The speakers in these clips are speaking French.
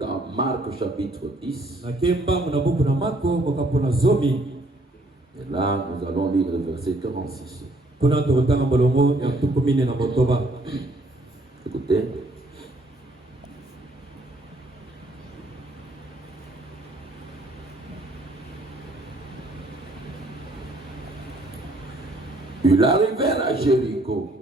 dans Marc chapitre 10. Et là, nous allons lire le verset 46. Écoutez. Ils arrivèrent à Jéricho.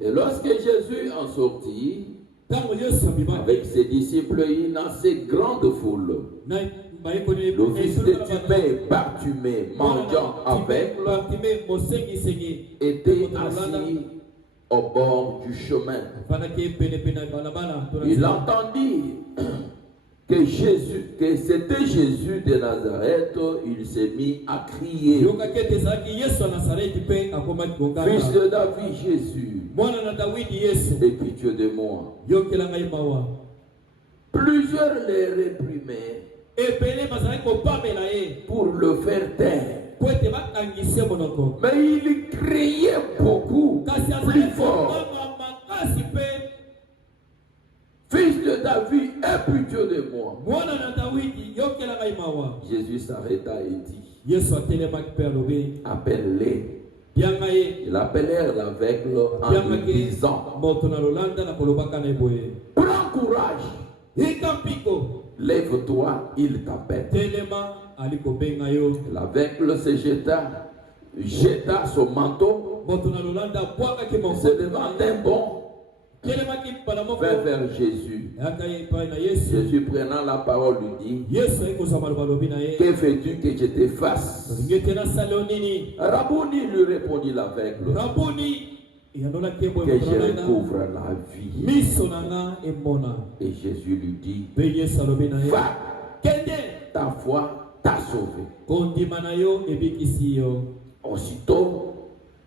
Et lorsque Jésus en sortit, avec ses disciples, il y a assez grande foule. Le fils de Timée, Bartimée, mendiant aveugle, était assis au bord du chemin. Il entendit que c'était Jésus de Nazareth. Il s'est mis à crier: Fils de David, Jésus, aie pitié de moi. Plusieurs les réprimaient pour le faire taire. Mais il criait beaucoup plus fort: Fils de David, aie pitié de moi. Jésus s'arrêta et dit: appelle-les. Ils appelèrent l'aveugle en lui disant: prends courage, lève-toi, il t'appelle. L'aveugle se jeta son manteau, se levant d'un bond, vers Jésus. Jésus, prenant la parole, lui dit: que veux-tu que je te fasse? Rabouni, lui répondit l'aveugle, que je recouvre la vie. Et Jésus lui dit: va, ta foi t'a sauvé. Aussitôt,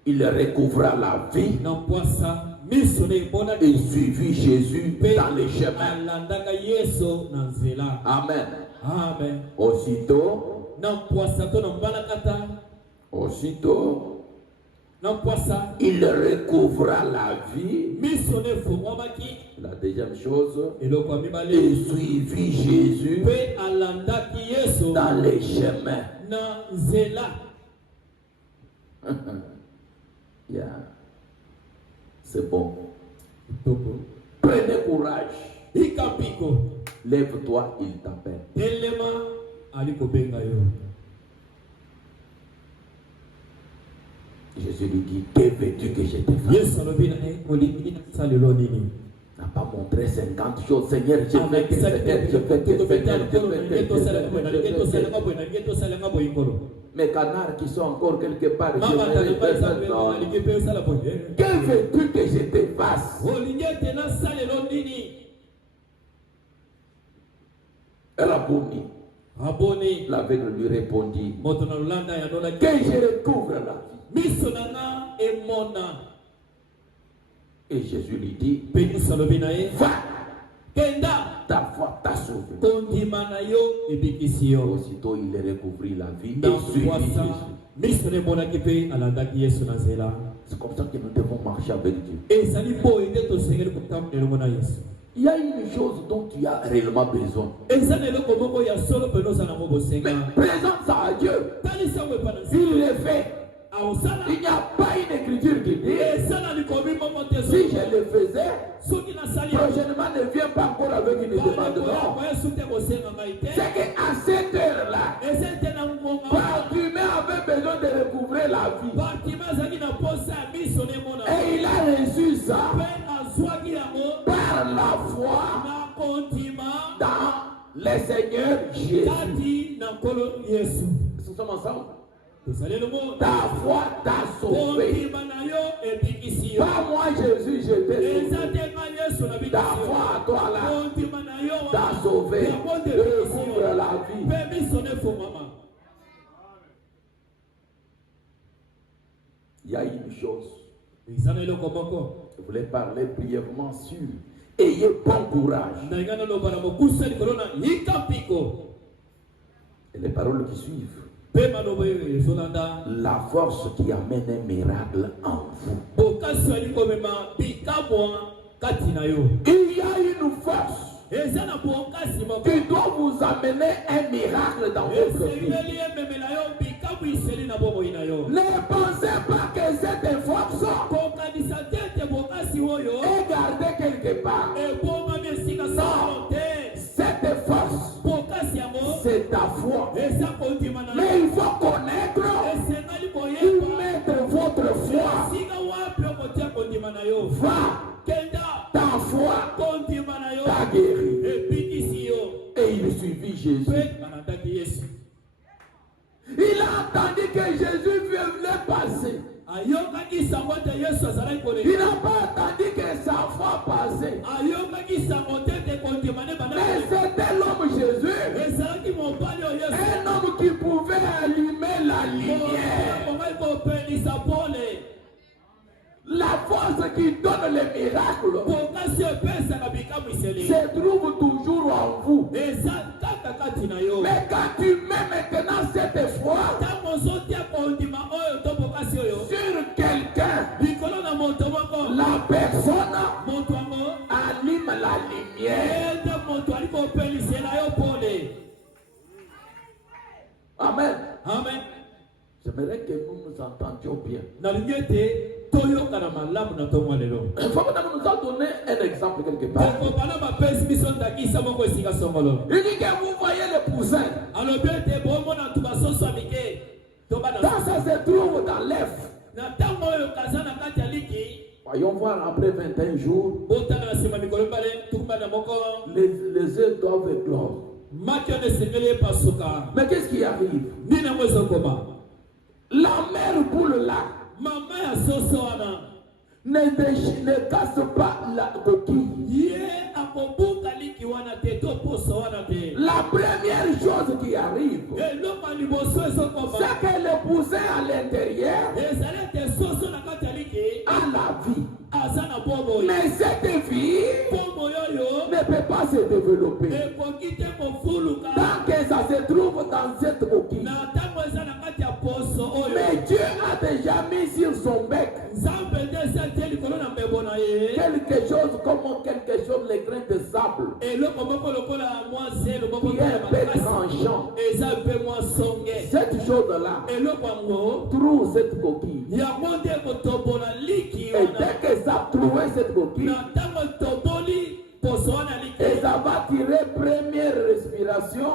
il recouvra la vie et suivit Jésus dans les chemins. Amen. Aussitôt, il recouvra la vie. La deuxième chose, il suivit Jésus dans les chemins. Yeah. C'est bon. Prenez courage. Lève-toi, il t'appelle. Jésus lui dit: que veux-tu que je te fasse? N'a pas montré 50 choses. Seigneur, je fais que mes canards qui sont encore quelque part, que veux-tu que je te fasse? Rabouni, l'aveugle lui répondit: que je recouvre la vie. Et Jésus lui dit: va, ta foi t'a sauvé. Aussitôt il recouvrit la vie et suivit Jésus. C'est comme ça que nous devons marcher avec Dieu. Il y a une chose dont tu as réellement besoin. Mais présente ça à Dieu. Il le fait. Il n'y a pas une écriture qui dit: si je le faisais, prochainement ne viens pas encore avec une demande. Non. C'est qu'à cette heure-là, Bartimée avait besoin de recouvrer la vie. Et il a reçu ça par la foi dans le Seigneur Jésus. Nous sommes ensemble. Ta foi t'a sauvé. Pas moi Jésus, je t'ai sauvé. Ta foi à toi là t'a sauvé. Recouvre la vie. Il y a une chose. Je voulais parler brièvement sur: ayez bon courage. Et les paroles qui suivent: la force qui amène un miracle en vous. Il y a une force qui doit vous amener un miracle dans votre vie. Ne pensez pas que cette force est gardée quelque part. Non, cette force, c'est ta foi. Mais il faut connaître où mettre votre foi. Va, ta foi t'a guéri. Et il suivit Jésus. Il a entendu que Jésus venait passer. Il n'a pas attendu que sa foi passait. Mais c'était l'homme Jésus. Un homme qui pouvait allumer la lumière. La force qui donne les miracles se trouve toujours en vous. Mais quand tu mets maintenant cette foi sur quelqu'un, la personne allume la lumière. Amen. Amen. J'aimerais que nous nous entendions bien. Il faut que nous a donné un exemple quelque part. Il dit que vous voyez le poussin. Ça se trouve dans l'œuf. Voyons voir après 21 jours. Les œufs doivent éclore. Mais qu'est-ce qui arrive? La mère poule là ne casse pas la coquille. La première chose qui arrive, c'est que le poussin à l'intérieur a la vie. Mais cette vie ne peut pas se développer tant que ça se trouve dans cette coquille. Mais Dieu a déjà mis sur son bec quelque chose comme les grains de sable qui est un peu tranchant. Cette chose-là trouve cette coquille. Et dès que ça trouve cette coquille, et ça va tirer première respiration,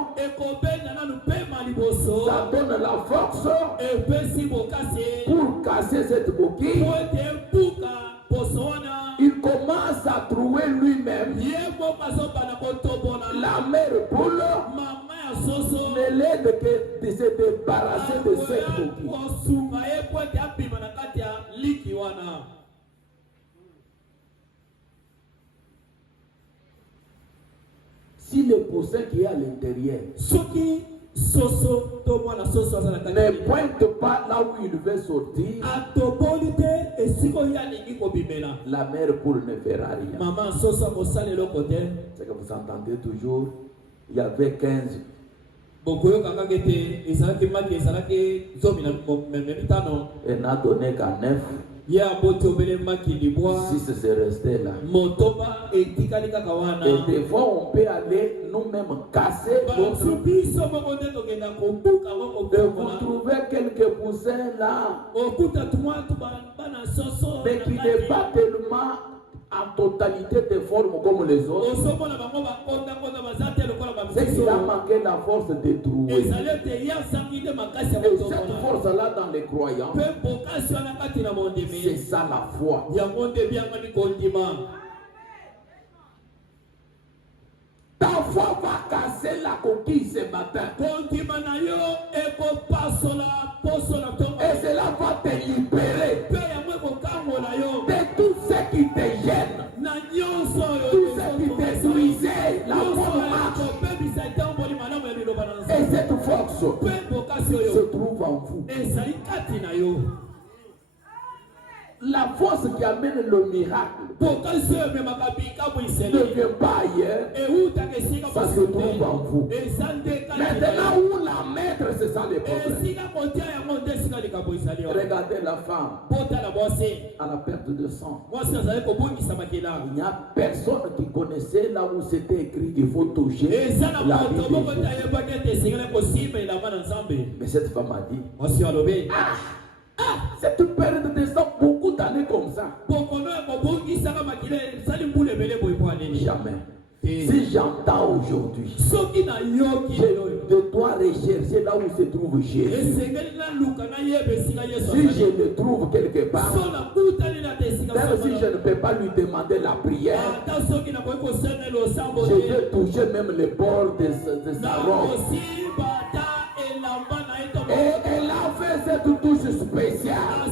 ça donne la force pour casser cette coquille. Il commence à trouver lui-même. La mère poule ne l'aide que de se débarrasser de cette coquille. Si le poussin qui est à l'intérieur ne pointe pas là où il veut sortir, la mère poule ne fera rien. C'est que vous entendez toujours, il y avait 15. Elle n'a donné qu'à 9. 6 c'est resté là. Et des fois on peut aller nous-mêmes casser d'autres. Et vous trouvez quelques poussins là, mais qui n'est pas tellement en totalité de forme comme les autres. C'est qu'il a manqué la force de trouver. Et cette force-là dans les croyants, c'est ça la foi. Ta foi va casser la coquille ce matin. Et cela va te libérer de tout ce qui te gêne, tout ce qui détruisait la bonne marche. Et cette force se trouve en vous. La force qui amène le miracle ne vient pas ailleurs, ça se trouve en vous. Maintenant où la mettre, c'est ça le problème. Regardez la femme à la perte de sang. Il n'y a personne qui connaissait là où c'était écrit qu'il faut toucher la vie de Jésus. Mais cette femme a dit, cette perte de sang, beaucoup d'années comme ça. Jamais. Si j'entends aujourd'hui, je dois rechercher là où se trouve Jésus. Si je le trouve quelque part, même si je ne peux pas lui demander la prière, je vais toucher même les bords de sa robe. Et elle a fait cette touche spéciale.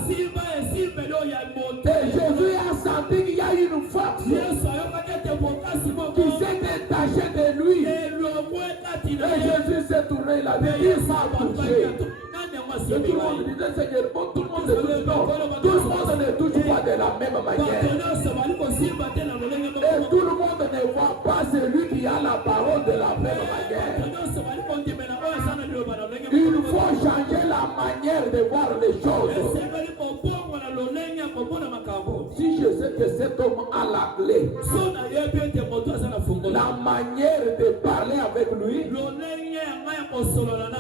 Et Jésus a senti qu'il y a une force qui s'est détachée de lui. Et Jésus s'est tourné, il a dit, il m'a touché. Et tout le monde disait, Seigneur, bon, tout le monde ne touche pas. Tout le monde ne touche pas de la même manière. Et tout le monde ne voit pas celui qui a la parole de la même manière. Il faut changer la manière de voir les choses. Si je sais que cet homme a la clé, la manière de parler avec lui,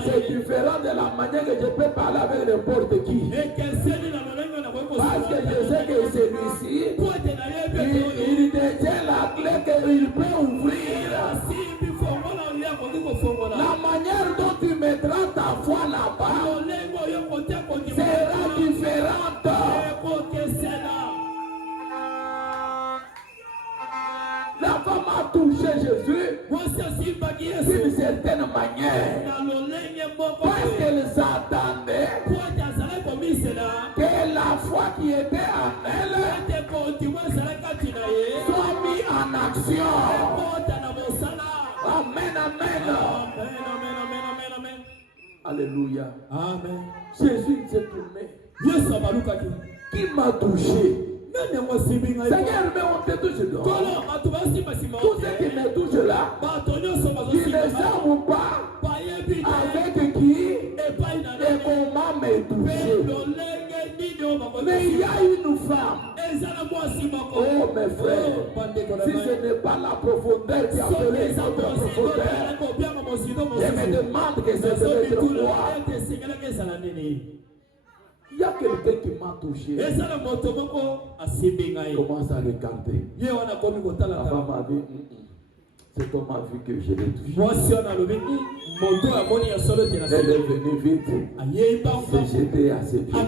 c'est différent de la manière que je peux parler avec n'importe qui. Parce que je sais que celui-ci, il détient la clé qu'il peut ouvrir. La manière dont tu mettras ta foi là-bas sera différente. La femme a touché Jésus d'une certaine manière parce qu'elle s'attendait que la foi qui était en elle soit mise en action. Amen, amen. Alléluia. Amen. Jésus s'est tourné. Qui m'a touché? Seigneur, mais on te touche donc. Tous ceux qui me touchent là, qui ne savent pas avec qui et comment me toucher. Mais il y a une femme. Oh mes frères, si ce n'est pas la profondeur qui a appelé notre profondeur, je me demande que ça devait être quoi. Il y a quelqu'un qui m'a touché. Il commence à regarder. La femme a dit, cet homme a vu que je l'ai touché. Elle est venue vite. C'est jeté à ses pieds.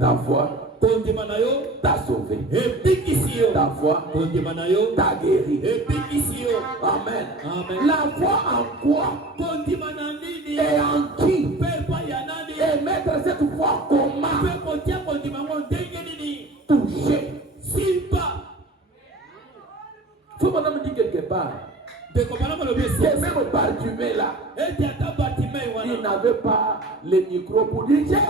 Ta foi t'a sauvé. Ta foi t'a guéri. Amen. La foi en quoi? Et en qui? Et mettre cette foi comment? Toucher. Faut pas me dire quelque part. Que même Bartimée là, il n'avait pas le micro pour dire Jésus.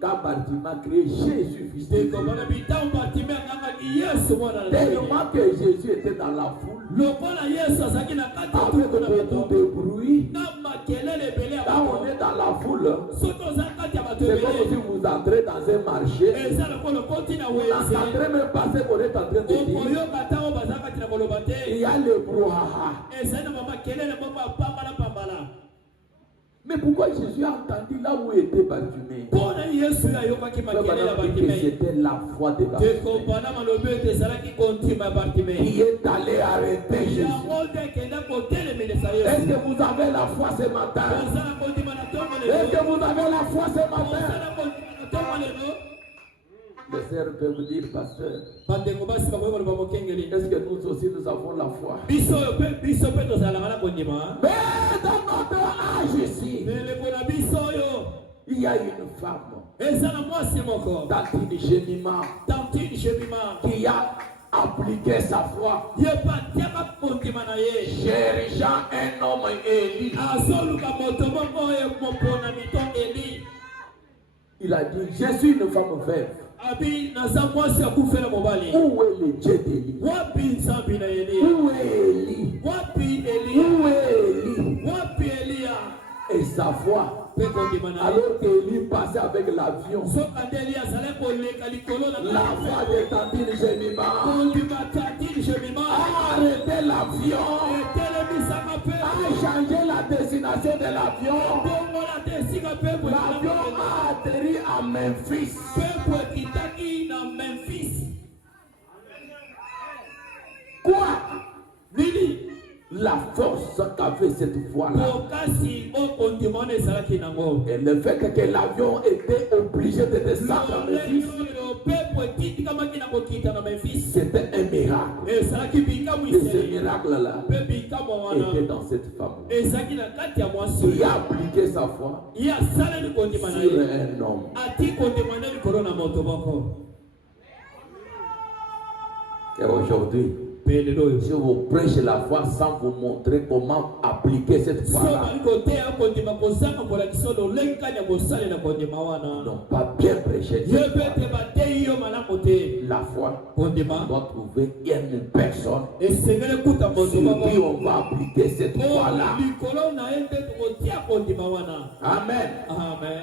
Quand Bartimée a crié Jésus, tellement que Jésus était dans la foule, avec beaucoup de bruit. Quand on est dans la foule, c'est comme si vous entrez dans un marché. Vous n'entendrez même pas ce qu'on est en train de dire. Il y a le brouhaha. Mais pourquoi Jésus a entendu là où était Bartimée? C'était la foi de Bartimée qui est allé arrêter Jésus. Est-ce que vous avez la foi ce matin? Est-ce que vous avez la foi ce matin? Les sœurs peuvent me dire, pasteur, est-ce que nous aussi nous avons la foi? Mais dans notre âge ici, il y a une femme, Tantine Jemima, qui a appliqué sa foi, cherchant un homme Élie. Il a dit, je suis une femme veuve. Où est le Dieu d'Élie? Où est Élie? Où est Élie? Et sa voix, alors qu'Élie passait avec l'avion, la voix de Tantine Jemima a arrêté l'avion, a changé la destination de l'avion. L'avion a atterri à Memphis. Quoi? La force qu'avait cette voix-là. Et le fait que l'avion était obligé de descendre à Memphis, c'était un miracle. Et ce miracle-là était dans cette femme qui a appliqué sa foi sur un homme. Et aujourd'hui, je vous prêche la foi sans vous montrer comment appliquer cette foi-là. Non, pas bien prêcher. La foi doit trouver une personne sur qui on va appliquer cette foi-là. Amen. Amen.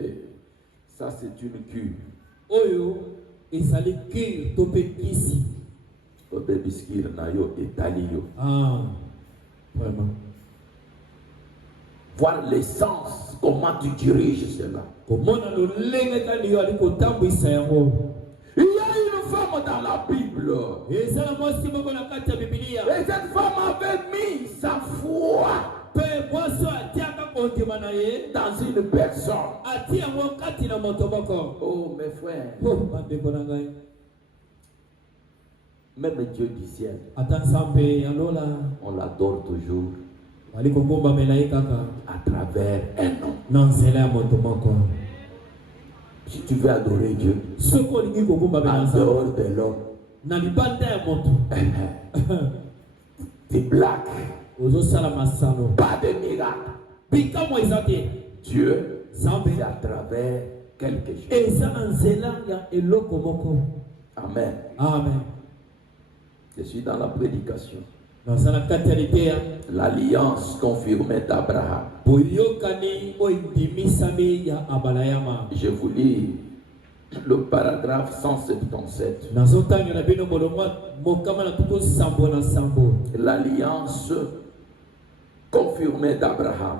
Et ça, c'est une cure. Vraiment. Voir l'essence, comment tu diriges cela. Il y a une femme dans la Bible. Et cette femme avait mis sa foi dans une personne. Oh mes frères, même Dieu du ciel, on l'adore toujours à travers un homme. Si tu veux adorer Dieu, adore de l'homme. Des blagues, pas de miracle. Dieu, c'est à travers quelque chose. Amen. Amen. Je suis dans la prédication. L'alliance confirmée d'Abraham. Je vous lis le paragraphe 177. L'alliance confirmée d'Abraham.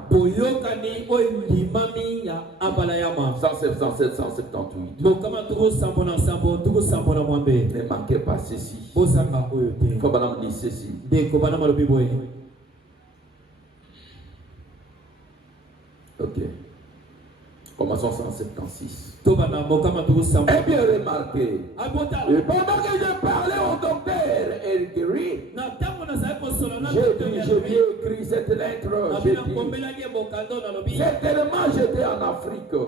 177, 178. Ne manquez pas ceci. Il faut que lire ceci. Ok. Commençons 176. Eh bien remarquez. Et pendant que je parlais au docteur Elgiri, j'ai écrit cette lettre. Certainement j'étais en Afrique. Et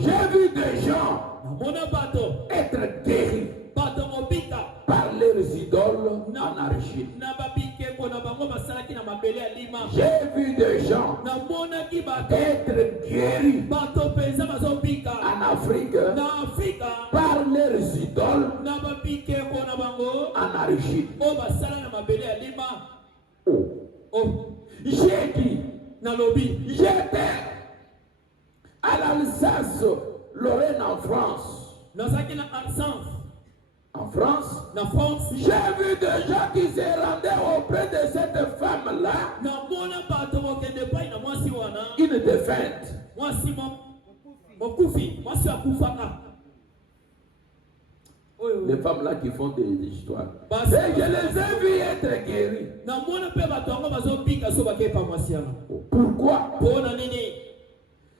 j'ai vu des gens être guéris par leurs idoles en Argile. J'ai vu des gens être guéris en Afrique par leurs idoles en Argile. Oh. J'ai dit, j'étais à l'Alsace, Lorraine en France. En France, j'ai vu des gens qui se rendaient auprès de cette femme-là. Une défunte. Les femmes-là qui font des histoires. Et je les ai vues être guéries. Pourquoi?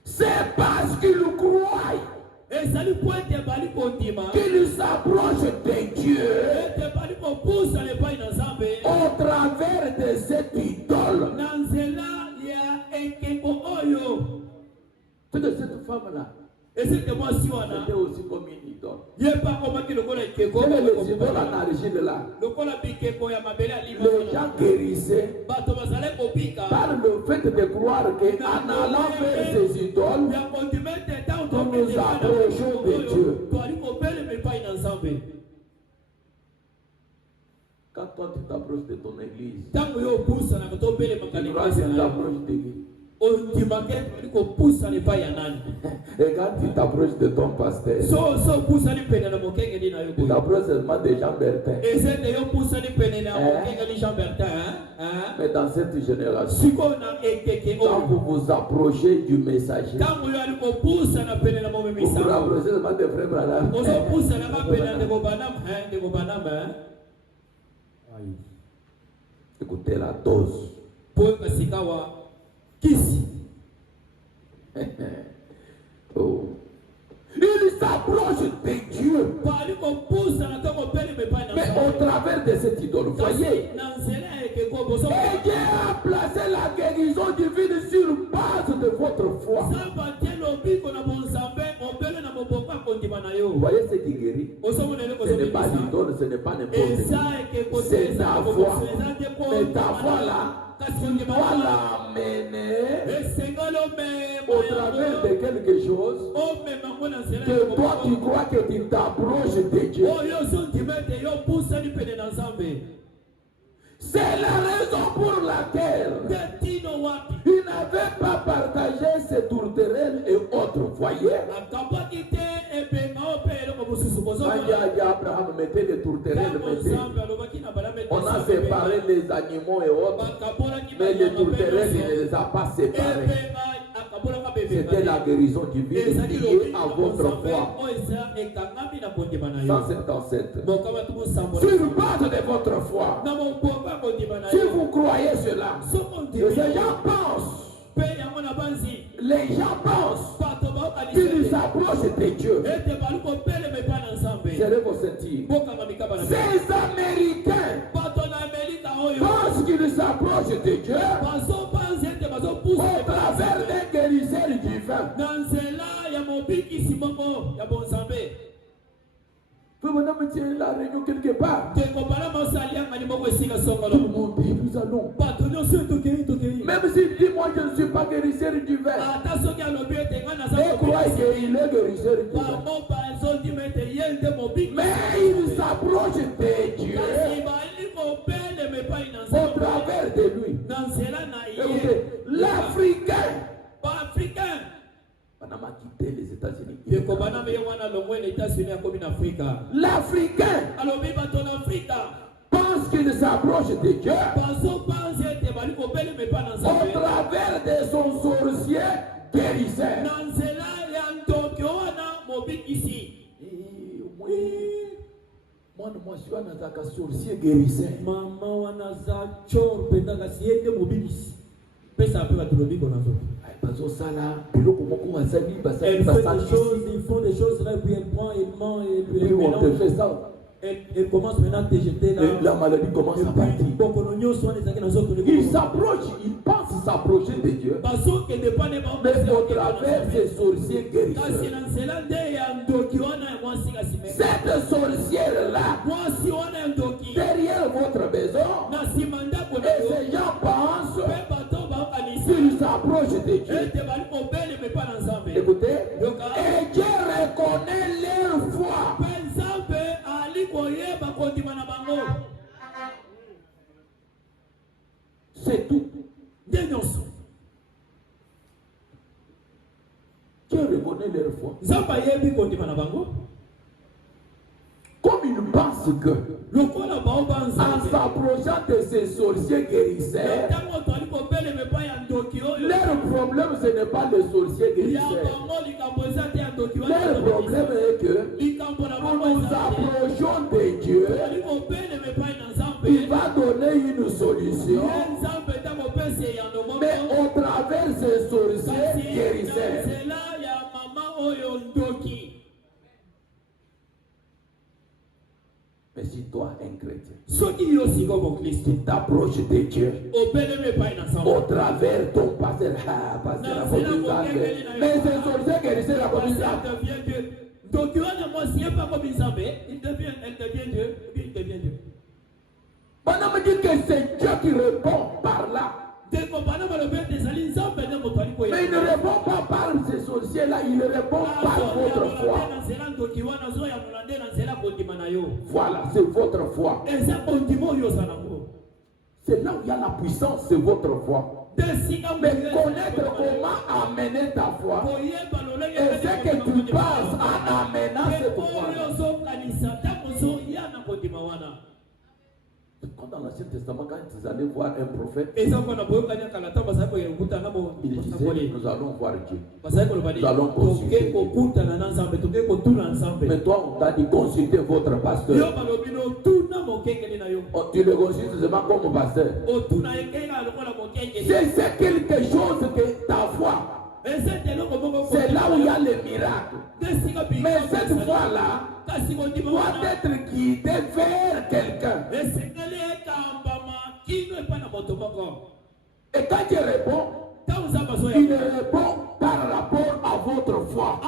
C'est parce qu'ils croient qu'ils s'approchent de Dieu au travers de cette idole. C'est de cette femme-là. C'était aussi comme une idole. Les idoles en Argile là, les gens guérissaient par le fait de croire qu'en allant vers ces idoles, nous nous approchons de Dieu. Quand toi tu t'approches de ton église, tu t'approches de qui? Et quand tu t'approches de ton pasteur, tu t'approches seulement de Jean Bertin. Mais dans cette génération, quand vous vous approchez du messager, vous vous approchez seulement de frère Branham. Écoutez la dose. Oh. Il s'approche de Dieu. Mais au travers de cette idole, voyez, et Dieu a placé la guérison divine sur base de votre foi. Vous voyez ce qui guérit? Ce n'est pas l'idole, ce n'est pas n'importe qui. C'est ta foi. Mais ta foi là, tu dois l'amener au travers de quelque chose que toi tu crois que tu t'approches de Dieu. C'est la raison pour laquelle il n'avait pas partagé ses tourterelles et autres. Voyez, Abraham mettait les tourterelles, on a séparé les animaux et autres, mais les tourterelles, il ne les a pas séparés. C'était la guérison divine liée à votre foi. 177. Sur base de votre foi, si vous croyez cela, les gens pensent qu'ils s'approchent de Dieu. Je vais vous sentir. Ces Américains pensent qu'ils s'approchent de Dieu au travers des guérisseurs divins. Vous me tiens la réunion quelque part. Tout le monde dit, nous allons. Même s'il dit, moi je ne suis pas guérisseur divin. Et croit qu'il est guérisseur divin. Mais il s'approche de Dieu au travers de lui. Écoutez, l'Africain. On a quitté les États-Unis. L'Africain pense qu'il s'approche de Dieu au travers de son sorcier guérisseur. Moi, je suis un sorcier guérisseur. Ils font des choses là, puis elle prend, elle ment, et puis on te fait ça. Elle commence maintenant à te jeter là. Et la maladie commence à partir. Il s'approche, il pense s'approcher de Dieu. Mais au travers des sorciers guérisseurs. Cette sorcière-là, derrière votre maison, et ces gens pensent qu'ils s'approchent de Dieu. Écoutez, et Dieu reconnaît leur foi. C'est tout. Dieu reconnaît leur foi. Comme ils pensent que, en s'approchant de ces sorciers guérisseurs, leur problème ce n'est pas les sorciers guérisseurs. Leur problème est que nous nous approchons de Dieu. Il va donner une solution, mais au travers de ces sorciers guérisseurs. Mais si toi, un chrétien, tu t'approches de Dieu au travers de ton pasteur, mais c'est sorcier guérisseur la communauté. Donc, il devient Dieu, il devient Dieu. Maintenant, me dit que c'est Dieu qui répond par là. Mais il ne répond pas par ces sorciers-là, il répond par votre foi. Voilà, c'est votre foi. C'est là où il y a la puissance, c'est votre foi. Mais connaître comment amener ta foi, et ce que tu passes en amenant cette foi. Quand dans l'Ancien Testament, quand ils allaient voir un prophète, il disait, nous allons voir Dieu. Nous allons consulter. Mais toi, on t'a dit, consultez votre pasteur. Tu le consultes seulement comme pasteur. C'est quelque chose que ta foi. C'est là où il y a les miracles. Mais cette foi-là doit être guidée vers quelqu'un. Et quand il répond, il répond par rapport à votre foi.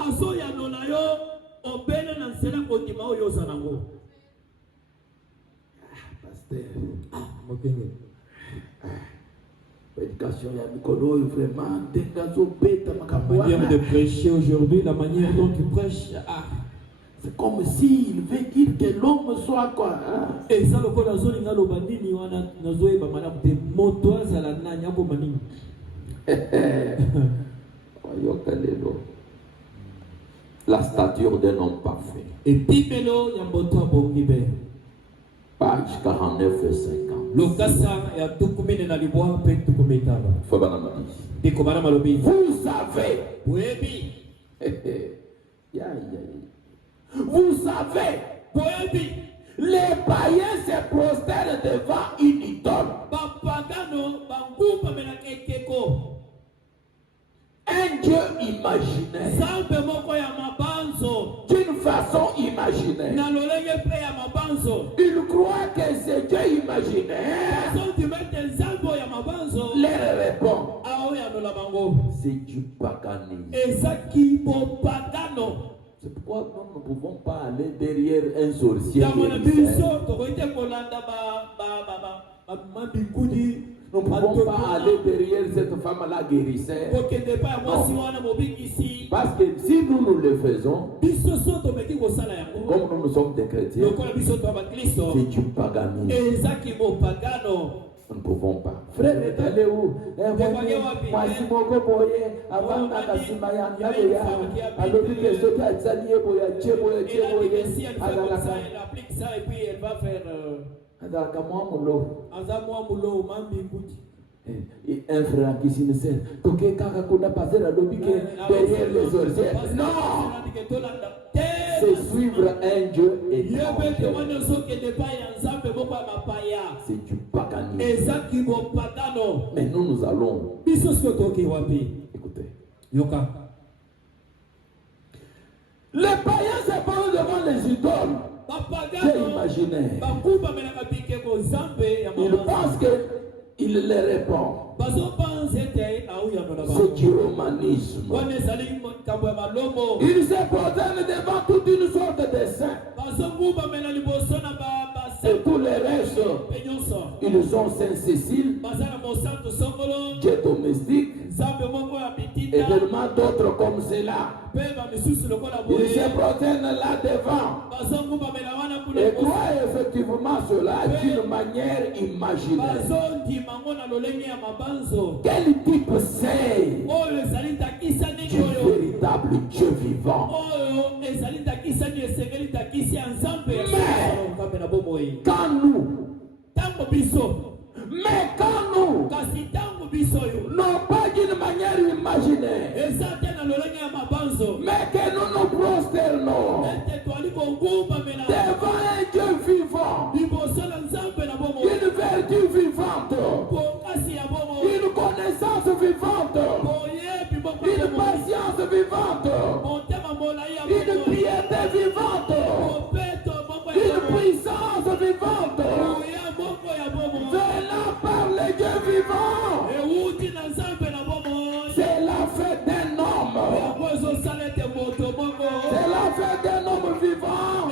La manière de prêcher aujourd'hui, la manière dont tu prêches, c'est comme s'il veut dire que l'homme soit quoi. Et ça, le code azul, il a le bandini, on a nozoé, madame, des motoises à la nanya pour manini. La stature d'un homme parfait. Et Pimelo, il y a un boto à bon libé. Page 49 et 50. Le Kassa est à tout comme il a les bois, peut tout comme il est là. Vous savez. Oui. Vous savez, les païens se prosternent devant une idole. Un Dieu imaginaire. D'une façon imaginaire. Ils croient que ce Dieu imaginaire leur répond. C'est du paganisme. C'est pourquoi nous ne pouvons pas aller derrière un sorcier. Nous ne pouvons pas aller derrière cette femme-là guérisseur. Parce que si nous le faisons, comme nous sommes des chrétiens, c'est du paganisme. Nous ne pouvons pas. Frère, est allé où? Un frère qui s'insère. Derrière les sorcières. Non! C'est suivre un Dieu étranger. C'est du paganisme. Mais nous allons. Écoutez. Les païens se parlent devant les idoles. Dieu imaginaire. Ils pensent qu'il les répond. C'est du romanisme. Ils se prosternent devant toute une sorte de saints. Et tous les restes, ils sont Saint-Cécile, Dieu domestique, et tellement d'autres comme cela. Ils se prosternent là devant. Et croient effectivement cela d'une manière imaginaire. Quel type c'est du véritable Dieu vivant? Mais quand nous, non pas d'une manière imaginaire, mais que nous nous prosternons devant un Dieu vivant, une vertu vivante, une connaissance vivante, une patience vivante, une piété vivante, une puissance vivante, venant par le Dieu vivant. C'est la fête d'un homme. C'est la fête d'un homme vivant.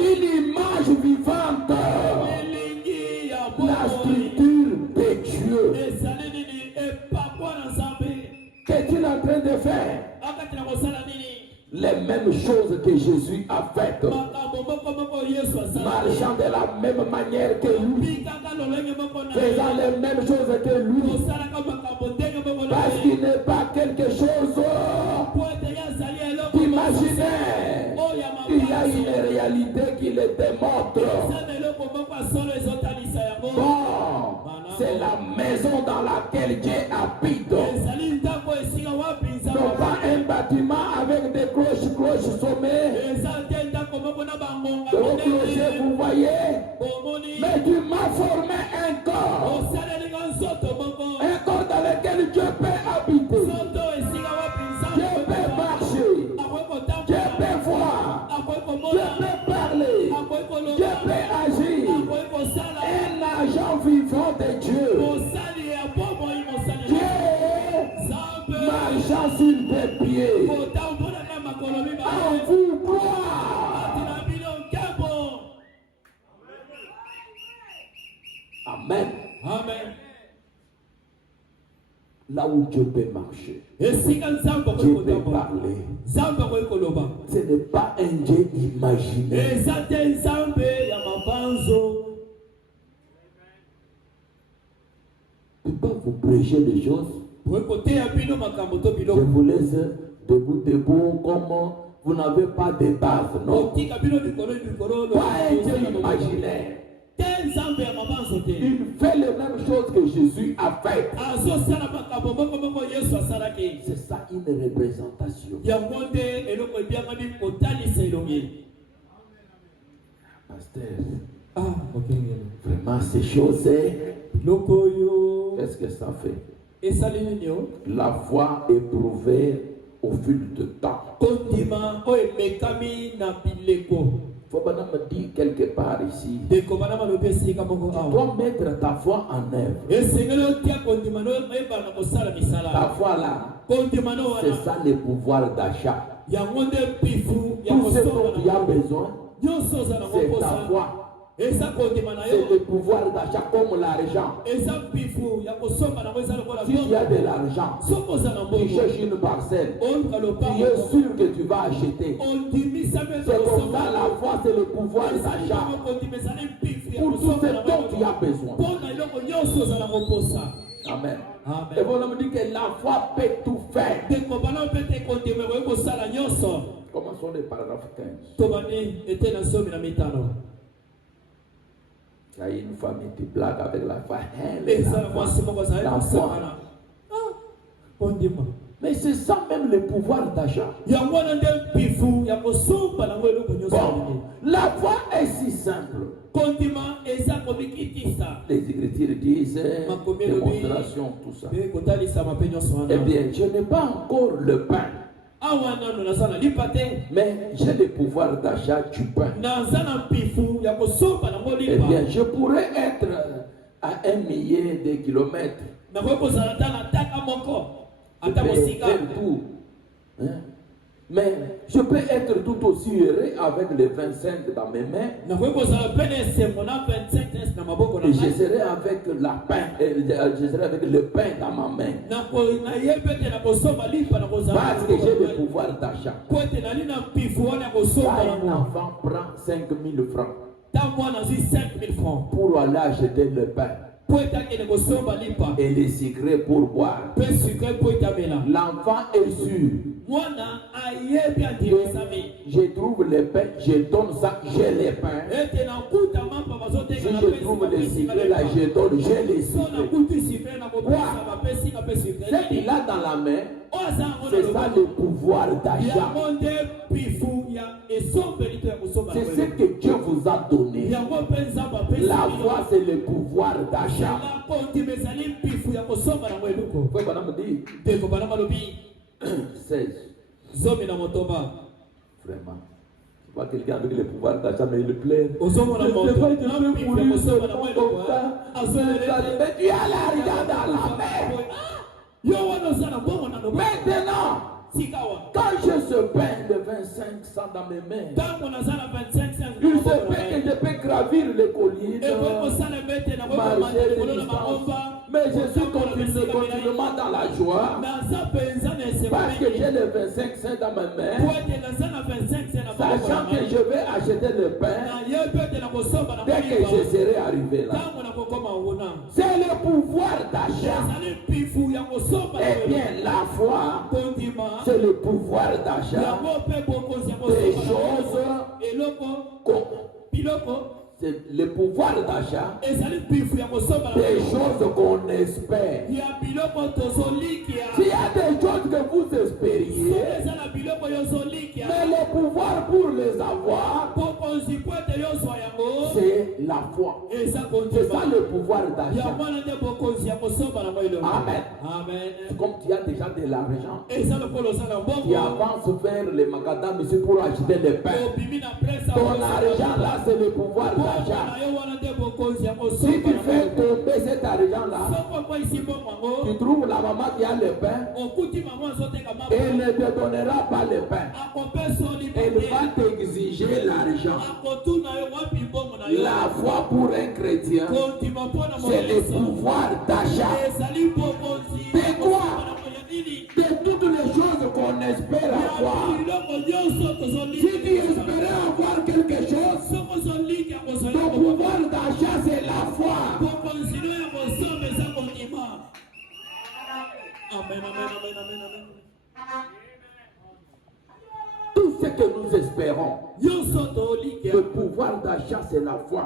Une image vivante. La structure de Dieu. Qu'est-il en train de faire? les mêmes choses que Jésus a faites, marchant de la même manière que lui, faisant les mêmes choses que lui, parce qu'il n'est pas quelque chose d'imaginaire. Il y a une réalité qui le démontre. Bon, c'est la maison dans laquelle Dieu habite. Non pas un bâtiment avec des cloches sommet. De haut clocher, vous voyez. Mais tu m'as formé un corps. Un corps dans lequel Dieu peut habiter. Dieu peut marcher. Dieu peut voir. Dieu peut parler. Dieu peut agir. Un agent vivant de Dieu. Dieu marchant sur tes pieds. En vous gloire. Amen. Amen. Là où Dieu peut marcher, Dieu peut parler. Ce n'est pas un Dieu imaginaire. Je ne peux pas vous prêcher des choses. Je vous laisse debout comme vous n'avez pas de base. Non. Pas un Dieu imaginaire. Il fait les mêmes choses que Jésus a fait. C'est ça une représentation. Pasteur, vraiment ces choses, qu'est-ce que ça fait? La foi éprouvée au fil du temps. Faut pas me dire quelque part ici. Tu dois mettre ta foi en œuvre. Ta foi là, c'est ça le pouvoir d'achat. Tout ce dont tu as besoin, c'est ta foi. C'est le pouvoir d'achat comme l'argent. Si tu as de l'argent, tu cherches une parcelle, tu es sûr que tu vas acheter. C'est comme ça la foi, c'est le pouvoir d'achat. Pour tout ce dont tu as besoin. Amen. Et vous me dites que la foi peut tout faire. Commençons le paragraphe 15. Il y a une famille qui blague avec la foi. Mais c'est ça même le pouvoir d'achat. Bon, la foi est si simple. Les Écritures disent démonstration, tout ça. Eh bien, je n'ai pas encore le pain. Mais j'ai le pouvoir d'achat du pain. Eh bien, je pourrais être à 1 millier de kilomètres. Je peux faire tout. Hein? Mais je peux être tout aussi heureux avec les 25 dans mes mains. Et je serai avec la pain, je serai avec le pain dans ma main. Parce que j'ai le pouvoir d'achat. Quand un enfant prend 5 000 francs pour aller acheter le pain et les secrets pour boire, l'enfant est sûr. Je trouve le pain, je donne ça, j'ai les pains. Si je trouve les secrets là, je donne, j'ai les secrets. Ce qu'il a dans la main, c'est ça le pouvoir d'achat. C'est ce que Dieu vous a donné. La foi, c'est le pouvoir d'achat. Faut pas me dire. 16. Vraiment. Tu vois quelqu'un avec le pouvoir d'achat, mais il plaît. Mais tu as l'argent dans la main. Maintenant, quand j'ai ce pain de 25 cents dans mes mains, il se fait que je peux gravir les collines, marcher les distances. Mais je suis continuellement dans la joie. Parce que j'ai les 25 cents dans ma main. Sachant que je vais acheter le pain. Dès que je serai arrivé là. C'est le pouvoir d'achat. Eh bien, la foi, c'est le pouvoir d'achat des choses. C'est le pouvoir d'achat des choses qu'on espère. S'il y a des choses que vous espériez, mais le pouvoir pour les avoir, c'est la foi. C'est ça le pouvoir d'achat. Amen. Comme tu as déjà de l'argent, tu avances vers les magadam ici pour acheter des pains. Ton argent là, c'est le pouvoir d'achat. Si tu fais tomber cet argent-là, tu trouves la maman qui a le pain, elle ne te donnera pas le pain. Elle va t'exiger l'argent. La foi pour un chrétien, c'est le pouvoir d'achat. C'est quoi? De toutes les choses qu'on espère avoir. Si tu espérais avoir quelque chose, ton pouvoir d'achat, c'est la foi. Tout ce que nous espérons, le pouvoir d'achat, c'est la foi.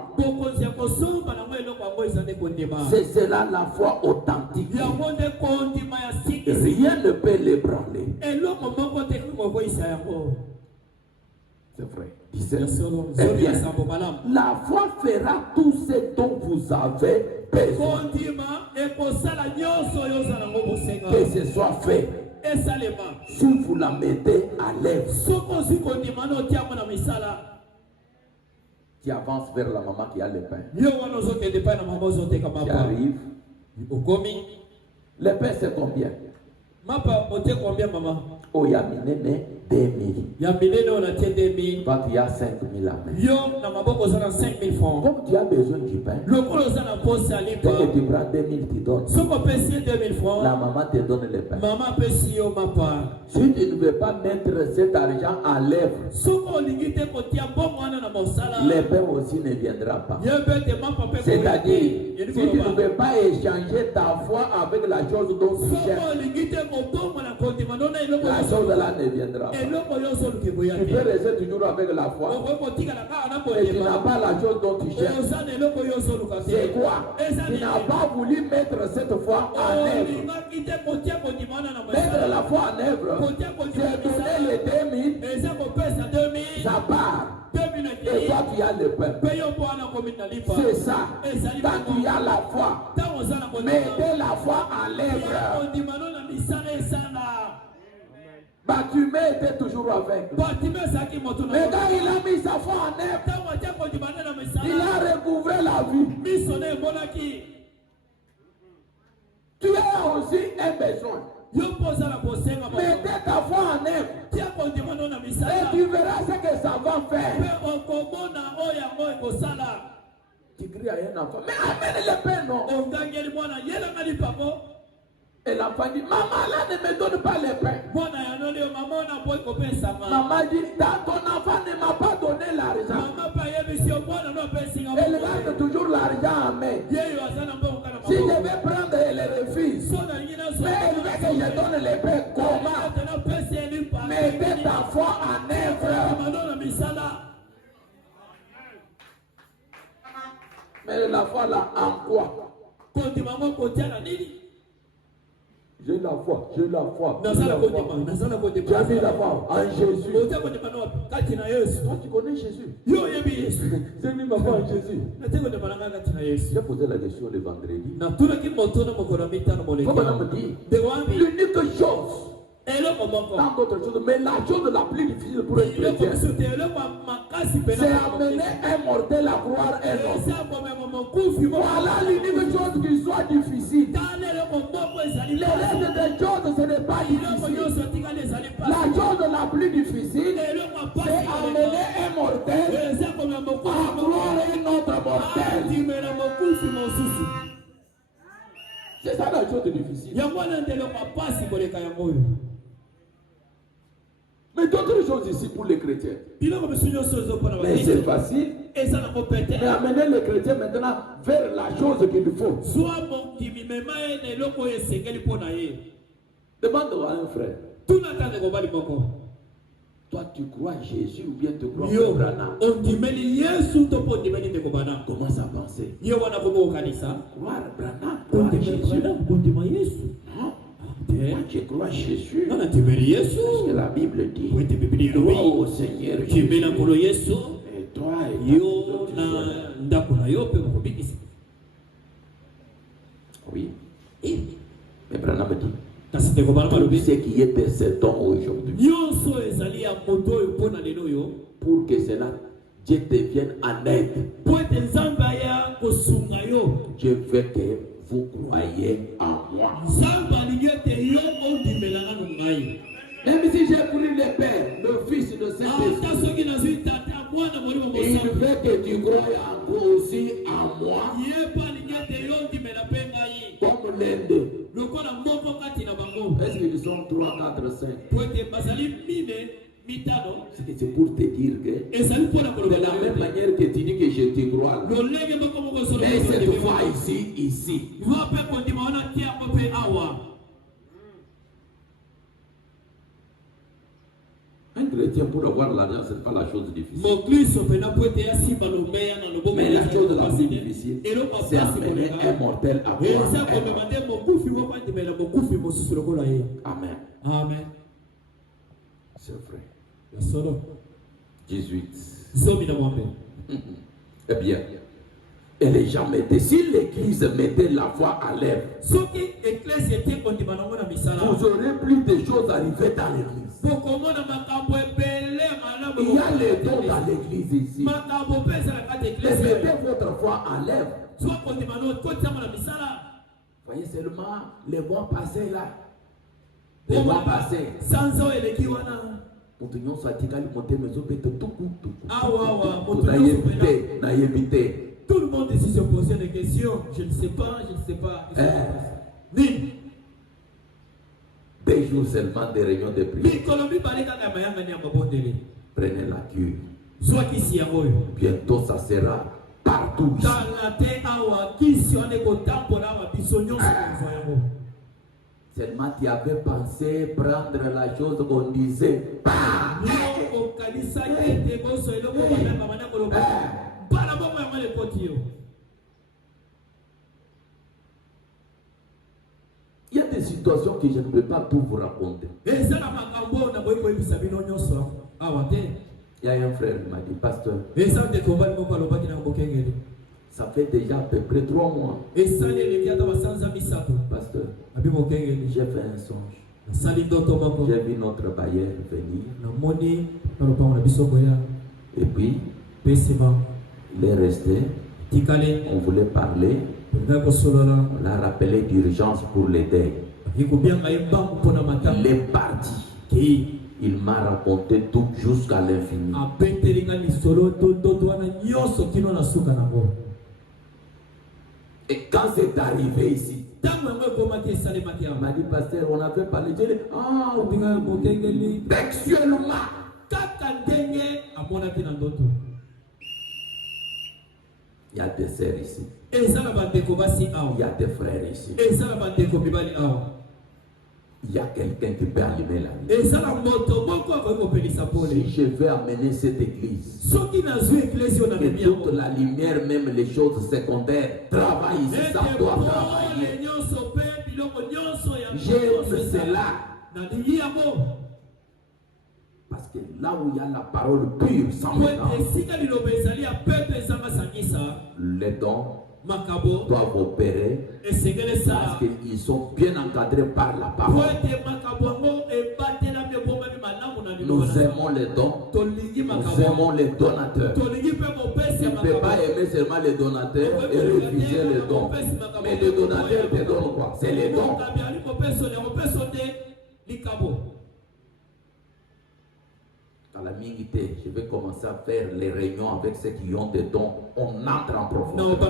C'est cela la foi authentique. Rien ne peut l'ébranler. C'est vrai. Eh bien, la foi fera tout ce dont vous avez besoin. Que ce soit fait. Si vous la mettez à l'œuvre, tu avances vers la maman qui a le pain. Tu arrives. Le pain, c'est combien? Oh, il y a 2000. Toi, tu as 5000 à main. Comme tu as besoin du pain, dès que tu prends 2000, tu donnes. La maman te donne le pain. Si tu ne veux pas mettre cet argent à l'œuvre, le pain aussi ne viendra pas. C'est-à-dire, si tu ne veux pas échanger ta foi avec la chose dont tu cherches, la chose là ne viendra pas. Tu peux rester toujours avec la foi, mais tu n'as pas la chose dont tu cherches. C'est quoi? Tu n'as pas voulu mettre cette foi en œuvre. Mettre la foi en œuvre, c'est donner les 2000, ça part. Et toi tu as le pain. C'est ça. Quand tu as la foi, mettez la foi en l'œuvre. Bartimée était toujours avec. Mais quand il a mis sa foi en œuvre, il a recouvré la vie. Tu as aussi un besoin. Mettez ta foi en œuvre. Et tu verras ce que ça va faire. Tu cries à un enfant, mais amène le pain, non? Et l'enfant dit, maman là ne me donne pas le pain. Maman dit, ton enfant ne m'a pas donné l'argent. Elle garde toujours l'argent en main. Si je vais prendre, elle refuse. Mais elle veut que je donne le pain. Comment? Mettez ta foi en œuvre. Mais la foi là, en quoi? J'ai la foi, j'ai la foi. Tu as mis la foi en Jésus. Toi, tu connais Jésus. J'ai mis ma foi en Jésus. J'ai posé la question le vendredi. Comment on me dit? L'unique chose. Tant d'autres choses, mais la chose la plus difficile pour un chrétien, c'est amener un mortel à croire un homme. Voilà l'unique chose qui soit difficile. Le reste des choses, ce n'est pas difficile. La chose la plus difficile, c'est amener un mortel à croire un autre mortel. C'est ça la chose difficile. Mais d'autres choses ici pour les chrétiens. Mais c'est facile. Mais amener les chrétiens maintenant vers la chose qu'il faut. Demande à un frère. Toi, tu crois Jésus ou bien tu crois Branham? Commence à penser. Croire Branham, croire Jésus. Non. Moi, je crois Jésus. Parce que la Bible dit, crois au Seigneur Jésus. Et toi oui. Mais Branham dit, tout ce qui est incertain aujourd'hui, pour que cela, Dieu devienne en aide. Je veux que vous croyez en moi. Même si j'ai pris le Père, le Fils, le Saint-Esprit, il veut que tu croies aussi en moi, comme l'Inde. Est-ce qu'ils sont 3, 4, 5? C'est pour te dire que de la même manière que tu dis que je te crois, mais cette fois ici. Un chrétien pour avoir l'argent, ce n'est pas la chose difficile. Mais la chose la plus difficile, c'est amener un mortel à voir. Amen. Amen. C'est vrai. 18. Eh bien, et les gens mettaient, si l'église mettait la foi à l'œuvre, vous aurez plus de choses arrivées dans l'église. Il y a les dons dans l'église ici. Mais mettez votre foi à l'œuvre. Voyez seulement les mois passés là. Les mois passés. Tout le monde ici se posait des questions. Je ne sais pas. Des jours seulement de réunions de prière. Prenez la cure. Bientôt ça sera partout. Seulement tu avais pensé prendre la chose qu'on disait. Il y a des situations que je ne peux pas tout vous raconter. Il y a un frère qui m'a dit, pasteur, ça fait déjà à peu près 3 mois. Pasteur, j'ai fait un songe. J'ai vu notre bailleur venir. Et puis, il est resté. On voulait parler. On l'a rappelé d'urgence pour l'aider. Il est parti. Il m'a raconté tout jusqu'à l'infini. Et quand c'est arrivé ici, il m'a dit, pasteur, on avait parlé. J'ai dit, textuellement. Il y a des sœurs ici. Il y a des frères ici. Il y a quelqu'un qui peut allumer la lumière. Si je veux amener cette église, que toute la lumière, même les choses secondaires, travaillent ici, ça doit travailler. J'aime cela. Parce que là où il y a la parole pure, sans mélange, les dons doivent opérer parce qu'ils sont bien encadrés par la parole. Nous aimons les dons, nous aimons les donateurs. Tu ne peux pas aimer seulement les donateurs et refuser les dons. Mais les donateurs te donnent quoi? C'est les dons. à la minute, je vais commencer à faire les réunions avec ceux qui ont des dons. On entre en profondeur. Il peut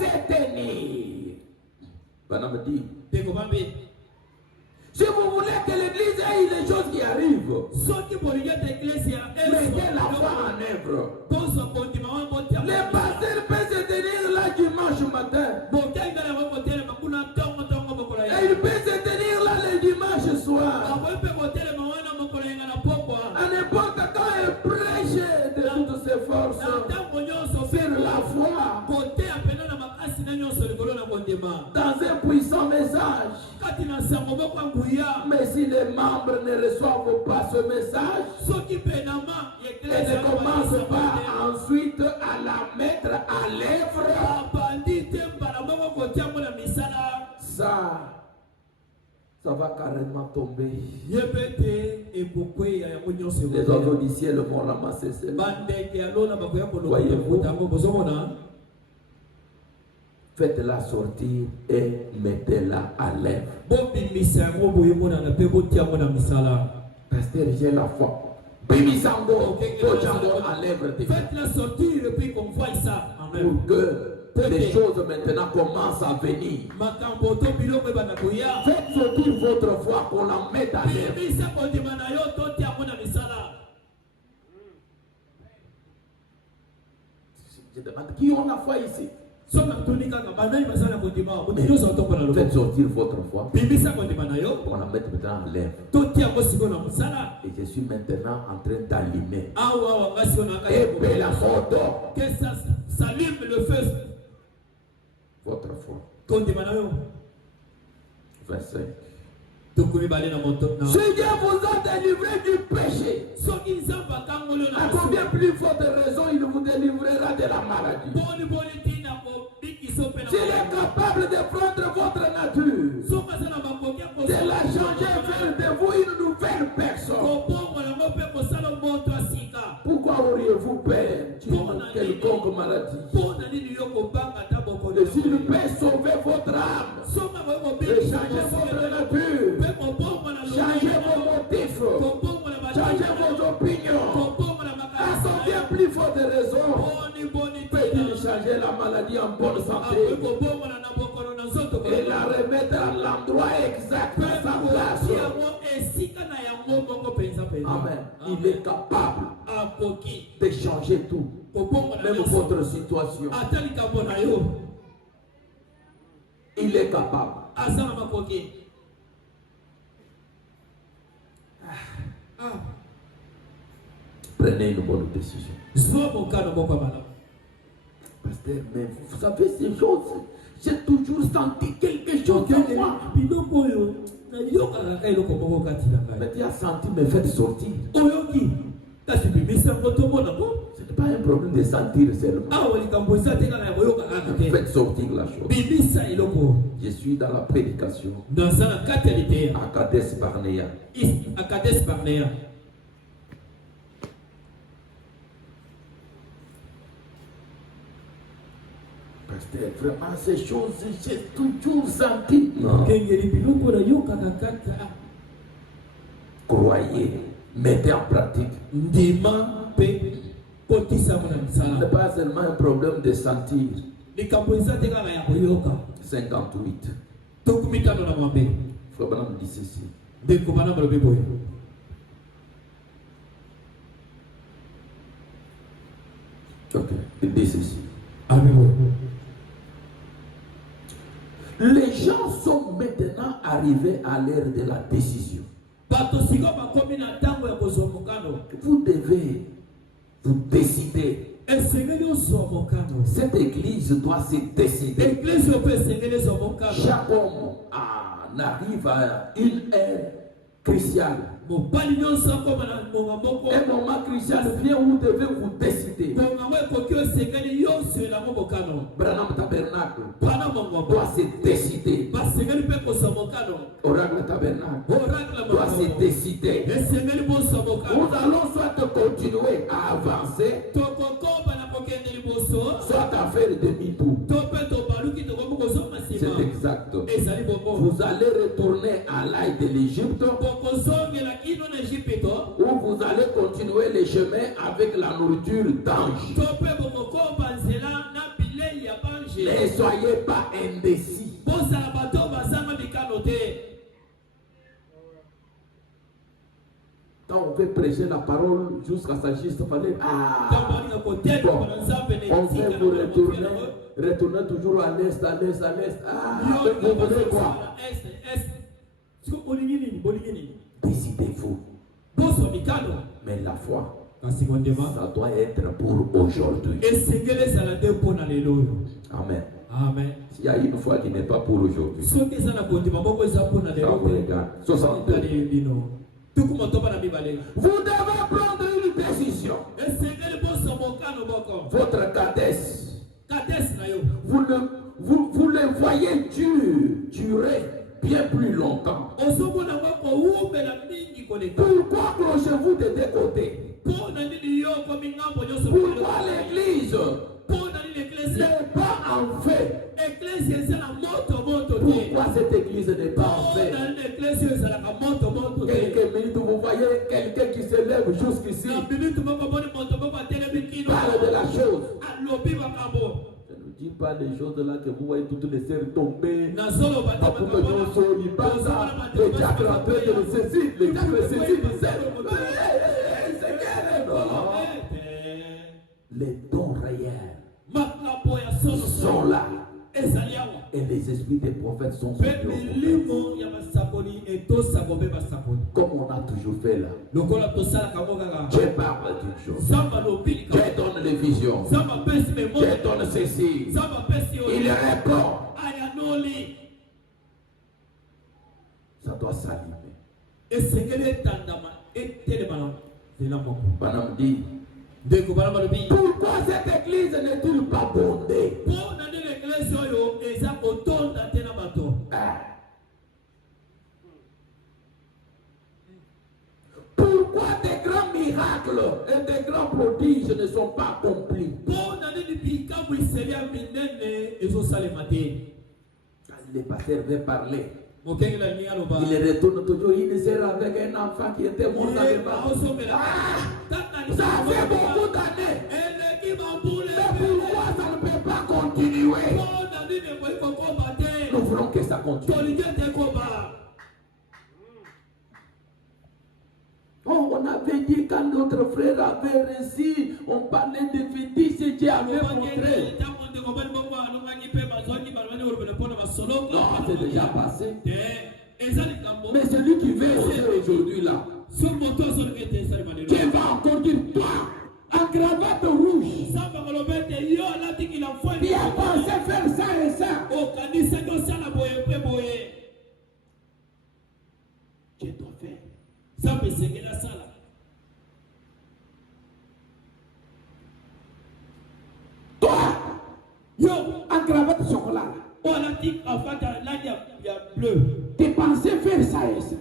se tenir. Banam dit, si vous voulez que l'église ait les choses qui arrivent, mettez la foi en œuvre. Les pasteurs peuvent se tenir là dimanche matin. Et ils peuvent se tenir là le dimanche soir. À n'importe quand ils prêchent de toutes ses forces sur la foi. Dans un puissant message. Mais si les membres ne reçoivent pas ce message, et ne commencent pas ensuite à la mettre à l'œuvre, ça va carrément tomber. Les oiseaux du ciel vont ramasser cela. Voyez-vous, faites-la sortir et mettez-la à l'œuvre. Pasteur, j'ai la foi. Faites-la sortir et puis qu'on voit ça. Pour que les choses maintenant commencent à venir. Faites sortir votre foi, qu'on la mette à l'œuvre. Je demande qui ont la foi ici. Faites sortir votre foi. On la met maintenant en l'air. Et je suis maintenant en train d'allumer. Et la moto. Que ça s'allume le feu. Votre foi. Verset. Seigneur vous a délivré du péché. À combien plus forte raison il vous délivrera de la maladie? S'il est capable de prendre votre nature, de la changer vers de vous une nouvelle personne, pourquoi auriez-vous peur de quelconque maladie? Et s'il peut sauver votre âme, et changer votre nature, changer vos motifs, changer vos opinions, à combien plus forte raison peut-il changer la maladie en bonne santé et la remettre à l'endroit exact de sa place? Amen. Il est capable de changer tout, même votre situation. Il est capable. Prenez une bonne décision. Pasteur, mais vous savez ces choses, j'ai toujours senti quelque chose en moi. Mais tu as senti, mais faites sortir. Ce n'est pas un problème de sentir seulement. Faites sortir la chose. Je suis dans la prédication. À Kadesh Barnea. Pasteur, vraiment ces choses, j'ai toujours senti. Non. Croyez, mettez en pratique. Ce n'est pas seulement un problème de sentir. 58. Frère dit ceci. Ok, il dit ceci. Les gens sont maintenant arrivés à l'ère de la décision. Vous devez vous décider. Cette église doit se décider. Chaque homme arrive à une ère cruciale. Un moment crucial vient où vous devez vous décider. Branham Tabernacle doit se décider. Oracle Tabernacle doit se décider. Nous allons soit continuer à avancer, soit à faire demi-tour. C'est exact. Vous allez retourner à l'ail de l'Égypte, ou vous allez continuer les chemins avec la nourriture d'ange. Ne soyez pas indécis. Quand on veut prêcher la parole jusqu'à sa juste valeur, on veut vous retourner toujours à l'est, à l'est, à l'est. Vous voulez quoi? Décidez-vous. Mais la foi, ça doit être pour aujourd'hui. Amen. Amen. S'il y a une foi qui n'est pas pour aujourd'hui, ça vous regarde. 62. Vous devez prendre une décision. Votre cadesse, vous le voyez durer bien plus longtemps. Pourquoi clochez-vous de deux côtés? Pourquoi l'église n'est pas en fait? Pourquoi cette église n'est pas en fait? Quelques minutes, vous voyez quelqu'un qui se lève jusqu'ici, parle de la chose. Je ne dis pas les choses là que vous voyez toutes les sœurs tomber. Les diacres en train de le saisir. Les diacres le saisissent. Les dons réels sont là. Et les esprits des prophètes sont sur nous. Comme on a toujours fait là. Dieu parle d'une chose. Dieu donne les visions. Dieu donne ceci. Il répond. Ça doit s'allumer. Madame dit, pourquoi cette église n'est-elle pas bondée? Pourquoi des grands miracles et des grands prodiges ne sont pas accomplis? Les pasteurs veulent parler. Il retourne toujours, il sert avec un enfant qui était mort dans le bas. Ça fait beaucoup d'années. Mais pourquoi ça ne peut pas continuer? Nous voulons que ça continue. Oh, on avait dit quand notre frère avait réussi, on parlait de fétiches et Dieu avait montré. Non, c'est déjà passé. Mais celui qui veut aujourd'hui là, Dieu va encore dire, toi, en cravate rouge, qui a pensé faire ça et ça. Dieu doit faire. Toi, yo, en cravate chocolat. Tu pensais faire ça et ça.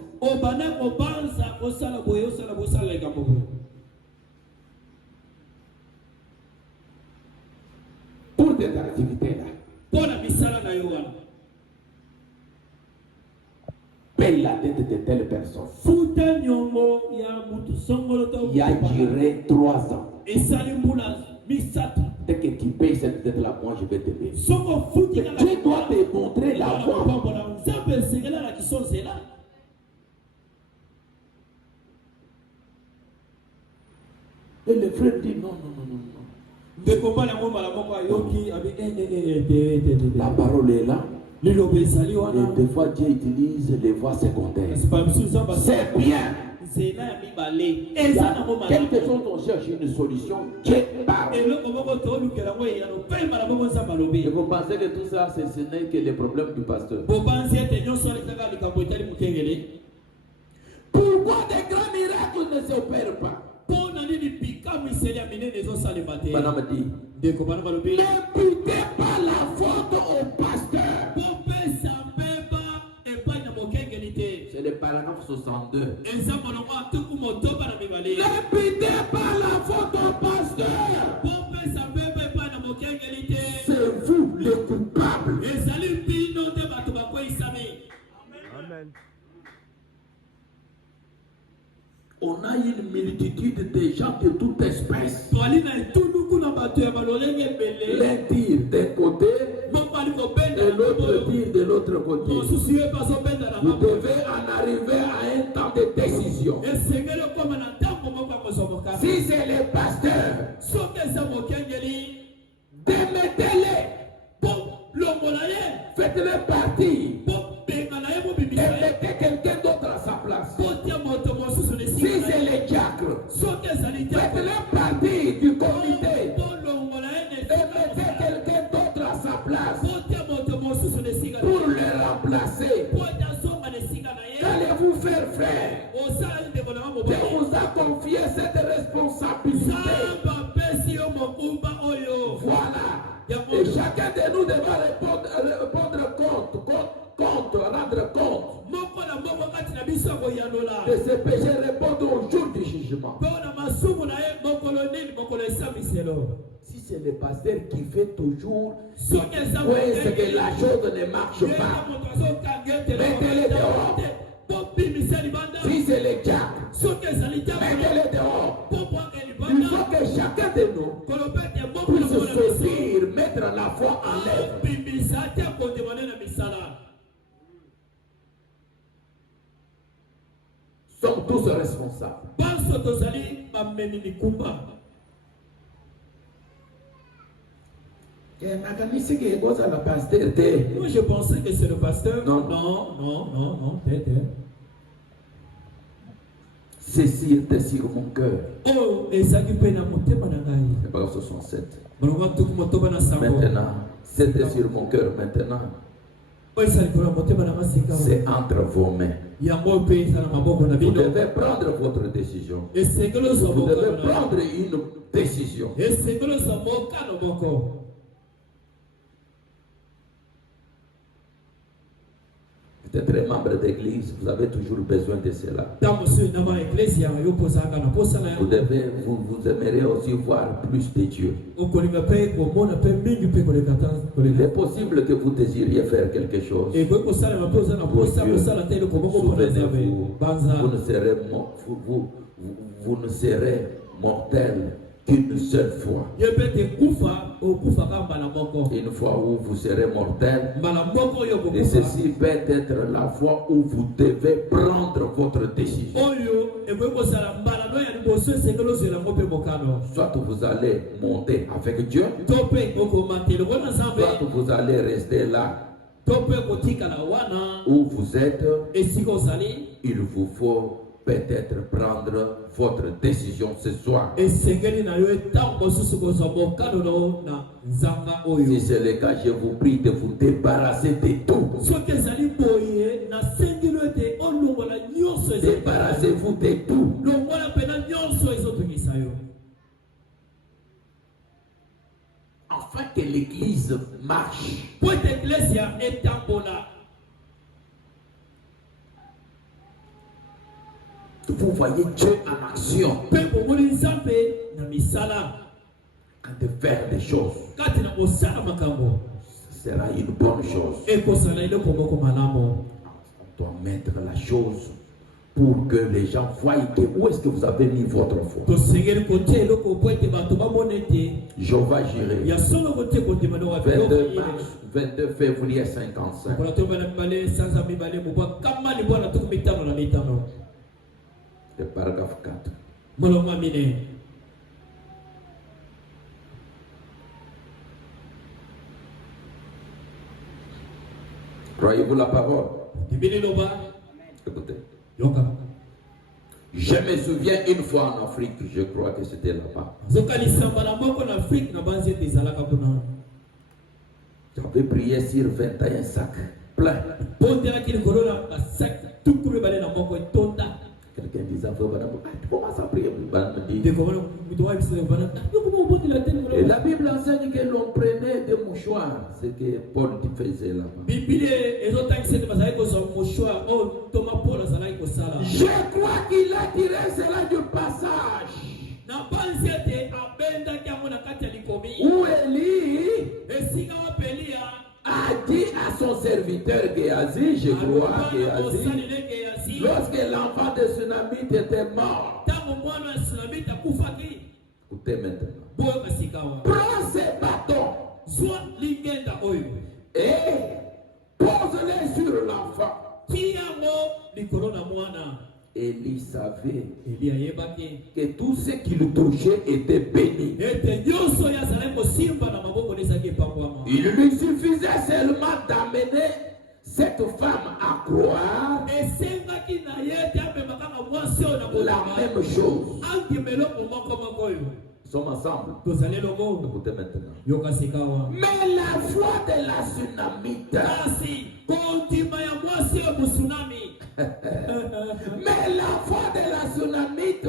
Pour cette activité-là. Paye la tête de telle personne. Il a duré 3 ans. Dès que tu payes cette tête-là, moi je vais te payer. Tu dois te montrer la voie. Et le frère dit non. La parole est là. Et des fois Dieu utilise les voies secondaires. C'est bien. Quelque chose on cherche une solution. Dieu parle. Et vous pensez que tout ça ce n'est que les problèmes du pasteur? Pourquoi des grands miracles ne s'opèrent pas? Madame dit, n'imputez pas la faute au pasteur. C'est le paragraphe 62. N'imputez pas la faute au pasteur. C'est vous le coupable. Amen. On a une multitude de gens de toute espèce. L'un tire d'un côté et l'autre tire de l'autre côté. Vous devez en arriver à un temps de décision. Si c'est les pasteurs, démettez-les. Faites-les partir. Et mettez quelqu'un d'autre à sa place. Si c'est les diacres, faites-les partir du comité. Et mettez quelqu'un d'autre à sa place pour le remplacer. Qu'allez-vous faire, frère? Dieu vous a confié cette responsabilité. Voilà. Et chacun de nous devra rendre compte de ses péchés, répondre au jour du jugement. Si c'est le pasteur qui fait toujours, c'est que la chose ne marche pas, mettez-les dehors. Si c'est le diable, mettez-les dehors. Il faut que chacun de nous puisse se dire, mettre la foi en l'œuvre. Sommes tous responsables. Moi je pensais que c'est le pasteur. Non. Ceci était sur mon cœur. Oh, et ça qui peine à monter manangai. Hébreux 67. Maintenant, c'était sur mon cœur maintenant. C'est entre vos mains. Vous devez prendre votre décision. Vous devez prendre une décision. Peut-être membre d'église, vous avez toujours besoin de cela. Vous aimeriez aussi voir plus de Dieu. Il est possible que vous désiriez faire quelque chose. Souvenez-vous, vous ne serez mortel qu'une seule fois. Une fois où vous serez mortel, et ceci peut être la fois où vous devez prendre votre décision. Soit vous allez monter avec Dieu, soit vous allez rester là où vous êtes. Il vous faut peut-être prendre votre décision ce soir. Si c'est le cas, je vous prie de vous débarrasser de tout. Débarrassez-vous de tout. Afin que l'église marche. Vous voyez Dieu en action. Quand de faire des choses, ce sera une bonne chose. On doit mettre la chose pour que les gens voient que où est-ce que vous avez mis votre foi. Jéhovah Jireh, 22 février 55. Le paragraphe 4. Croyez-vous la parole? Écoutez. Je me souviens une fois en Afrique, je crois que c'était là-bas. J'avais prié sur 21 sacs pleins. Quelqu'un disait, tu commences à prier. Et la Bible enseigne que l'on prenait des mouchoirs. C'est que Paul faisait là-bas. Je crois qu'il a tiré cela du passage. Où Élie a a dit à son serviteur Géasi, je crois Géasi, lorsque l'enfant de Sunamite était mort, écoutez maintenant, prends ces bâtons et pose-les sur l'enfant. Élie savait que tout ce qu'il touchait était béni. Il lui suffisait seulement d'amener cette femme à croire la même chose. Nous sommes ensemble. Écoutez maintenant. Mais la foi de la Sunamite, mais la foi de la Sunamite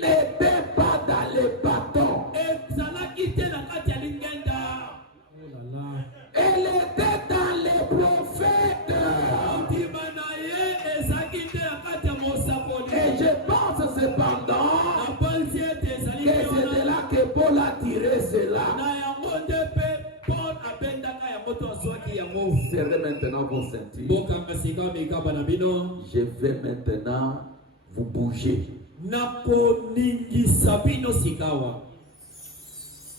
n'était pas dans les bâtons. Elle était dans les prophètes. Et je pense cependant que c'est de là que Paul a tiré cela. Serrez maintenant vos ceintures. Je vais maintenant vous bouger.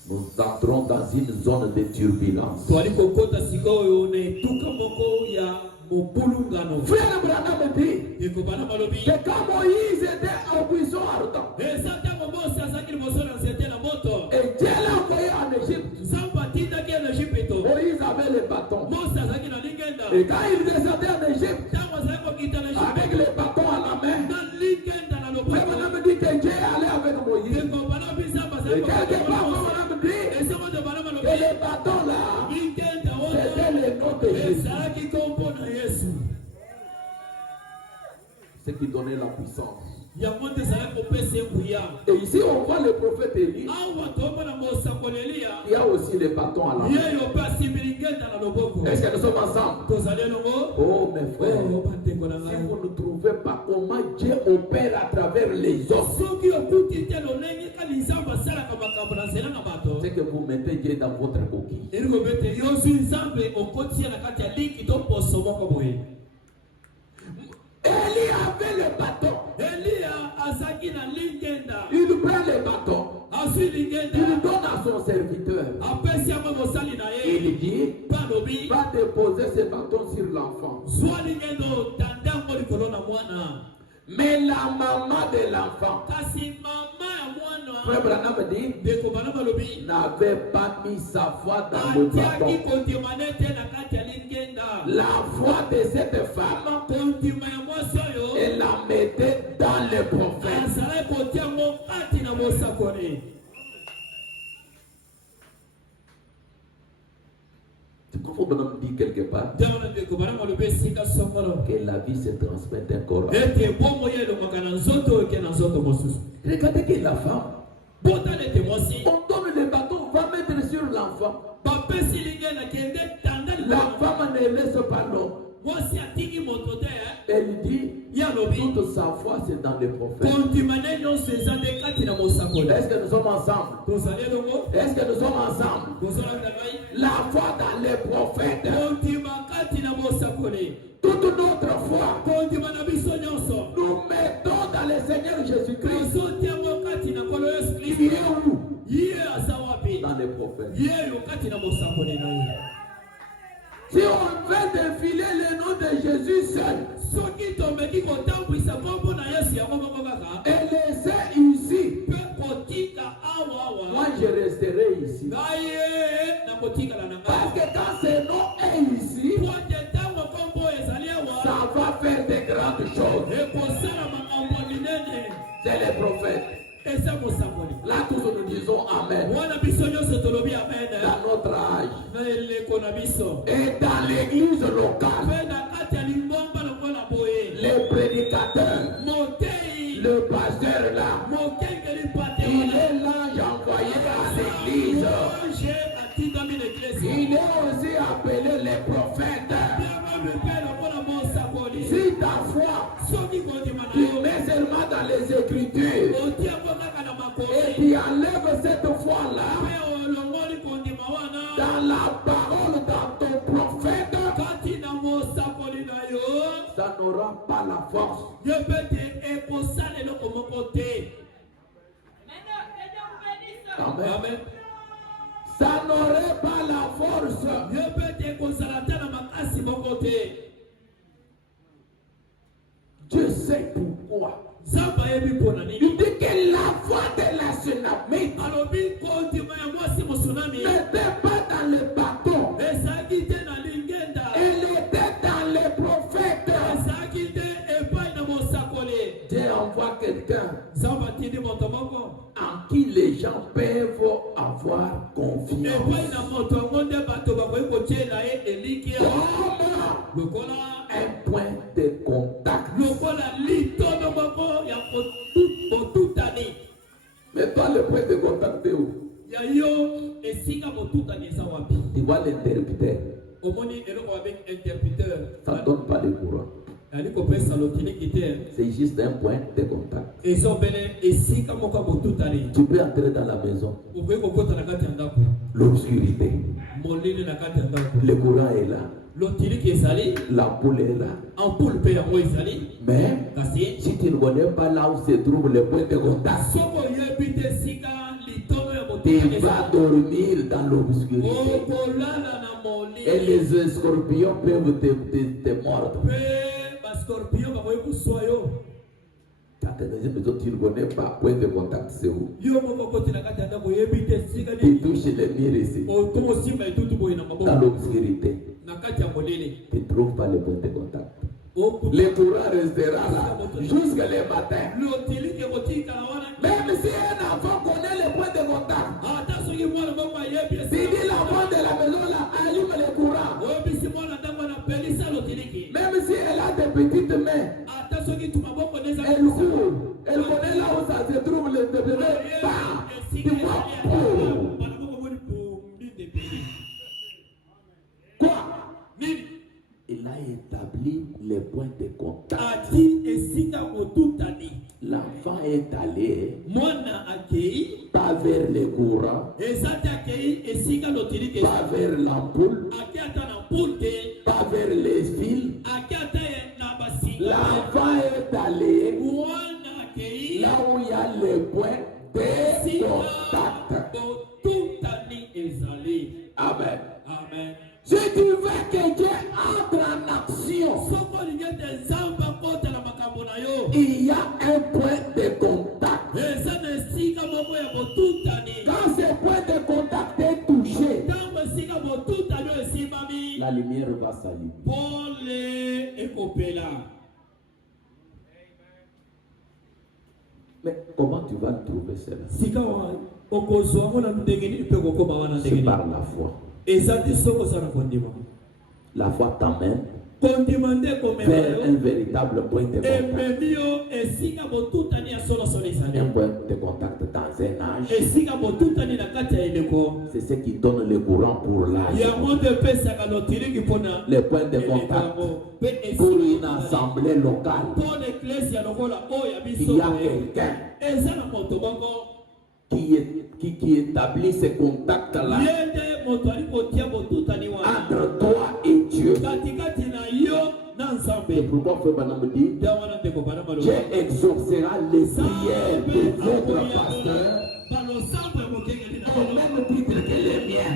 Nous entrons dans une zone de turbulence. Frère Branham dit que quand Moïse était au buisson ardent, et Dieu l'a envoyé en Égypte, Moïse avait le bâton. Et quand il descendait en Égypte, avec les bâtons à la main, Frère Branham dit que Dieu allait avec Moïse. Et quelque part, Frère Branham dit que les bâtons là, c'était le nom de Jésus. Ce qui donnait la puissance. Et ici on voit le prophète Élie. Il y a aussi les bâtons à la main. Est-ce que nous sommes ensemble? Oh mes frères, si vous ne trouvez pas comment Dieu opère à travers les hommes, c'est que vous mettez Dieu dans votre coquille. Élie avait le bâton. Il prend le bâton. Il donne à son serviteur. Il dit, va déposer ce bâton sur l'enfant. Mais la maman de l'enfant, Frère Branham dit, n'avait pas mis sa foi dans le bâton. La foi de cette femme, elle la mettait dans les prophètes. Tu comprends Branham dit quelque part que la vie se transmet d'un corps. Regardez que la femme, on donne le bâton, on va mettre sur l'enfant. La femme ne laisse pas l'homme. Elle dit, toute sa foi c'est dans les prophètes. Est-ce que nous sommes ensemble? Est-ce que nous sommes ensemble? La foi dans les prophètes. Toute notre foi, nous mettons dans le Seigneur Jésus-Christ. Il est où? Dans les prophètes. Si on veut défiler le nom de Jésus seul, et laisser ici, moi je resterai ici. Parce que quand ce nom est ici, ça va faire de grandes choses. C'est les prophètes. Là tous nous disons Amen. Dans notre âge et dans l'église locale, les prédicateurs, le pasteur là, il est l'ange envoyé à l'église. Il est aussi appelé les prophètes. Si ta foi, tu mets seulement dans les Écritures et tu enlèves cette foi-là dans la ça n'aura pas la force. Amen. Ça n'aurait pas la force. Dieu sait pourquoi. Il dit que la foi de la tsunami n'était pas dans le bateau. Elle était dans les prophètes. Dieu envoie quelqu'un en qui les gens peuvent avoir confiance. Comme un point de contact. Mais toi, le point de contact est où? Tu vois l'interrupteur. Ça ne donne pas le courant. C'est juste un point de contact. Tu peux entrer dans la maison. L'obscurité. Le courant est là. L'ampoule est là. Mais si tu ne connais pas là où se trouve le point de contact, tu vas dormir dans l'obscurité. Et les scorpions peuvent te mordre. Quand tu es dans une maison, tu ne connais pas point de contact, c'est où? Tu touches les murs ici. Dans l'obscurité. Tu ne trouves pas le point de contact. Le courant restera là jusqu'à le matin. Même si un enfant connaît le point de contact, si dit l'enfant de la maison là, allume le courant. Même si elle a des petites mains, elle court. Elle connaît là où ça se trouve le bébé. Tu vois, quoi? Il a établi les points de contact. L'enfant est allé pas vers le courant, pas vers l'ampoule, pas vers les fils. L'enfant est allé là où il y a le point de contact. Amen. Amen. Si tu veux que Dieu entre en action, il y a un point de contact. Quand ce point de contact est touché, la lumière va s'allumer. Mais comment tu vas trouver cela? C'est par la foi. La foi t'amène vers un véritable point de contact. Un point de contact dans un âge. C'est ce qui donne le courant pour l'âge. Le point de contact pour une assemblée locale. Il y a quelqu'un qui établit ce contact-là entre toi et Dieu. Et pourquoi Frère Branham dit, Dieu exaucera les prières de votre pasteur au même titre que les miens.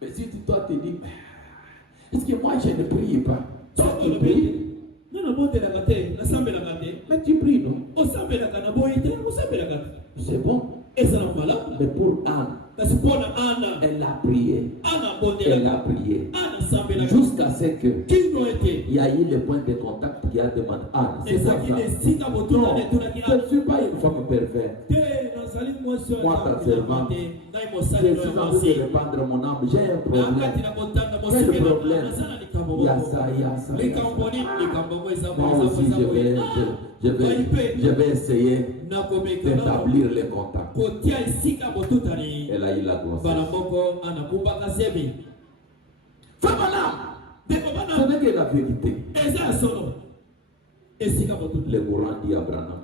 Mais si toi te dis, est-ce que moi je ne prie pas? Toi tu pries. Mais tu pries, non? C'est bon. Mais pour Anne, elle a prié. Elle a prié. Jusqu'à ce que il y a eu le point de contact qui a demandé Anne. C'est ça. Non, je ne suis pas une femme perverse. Moi, ta servante, je suis en train de répandre mon âme. J'ai un problème. Quel problème? Il y a ça. Moi aussi, je vais essayer d'établir les contacts. Elle a eu la grossesse. Ce n'est que la vérité. Le courant dit à Branham,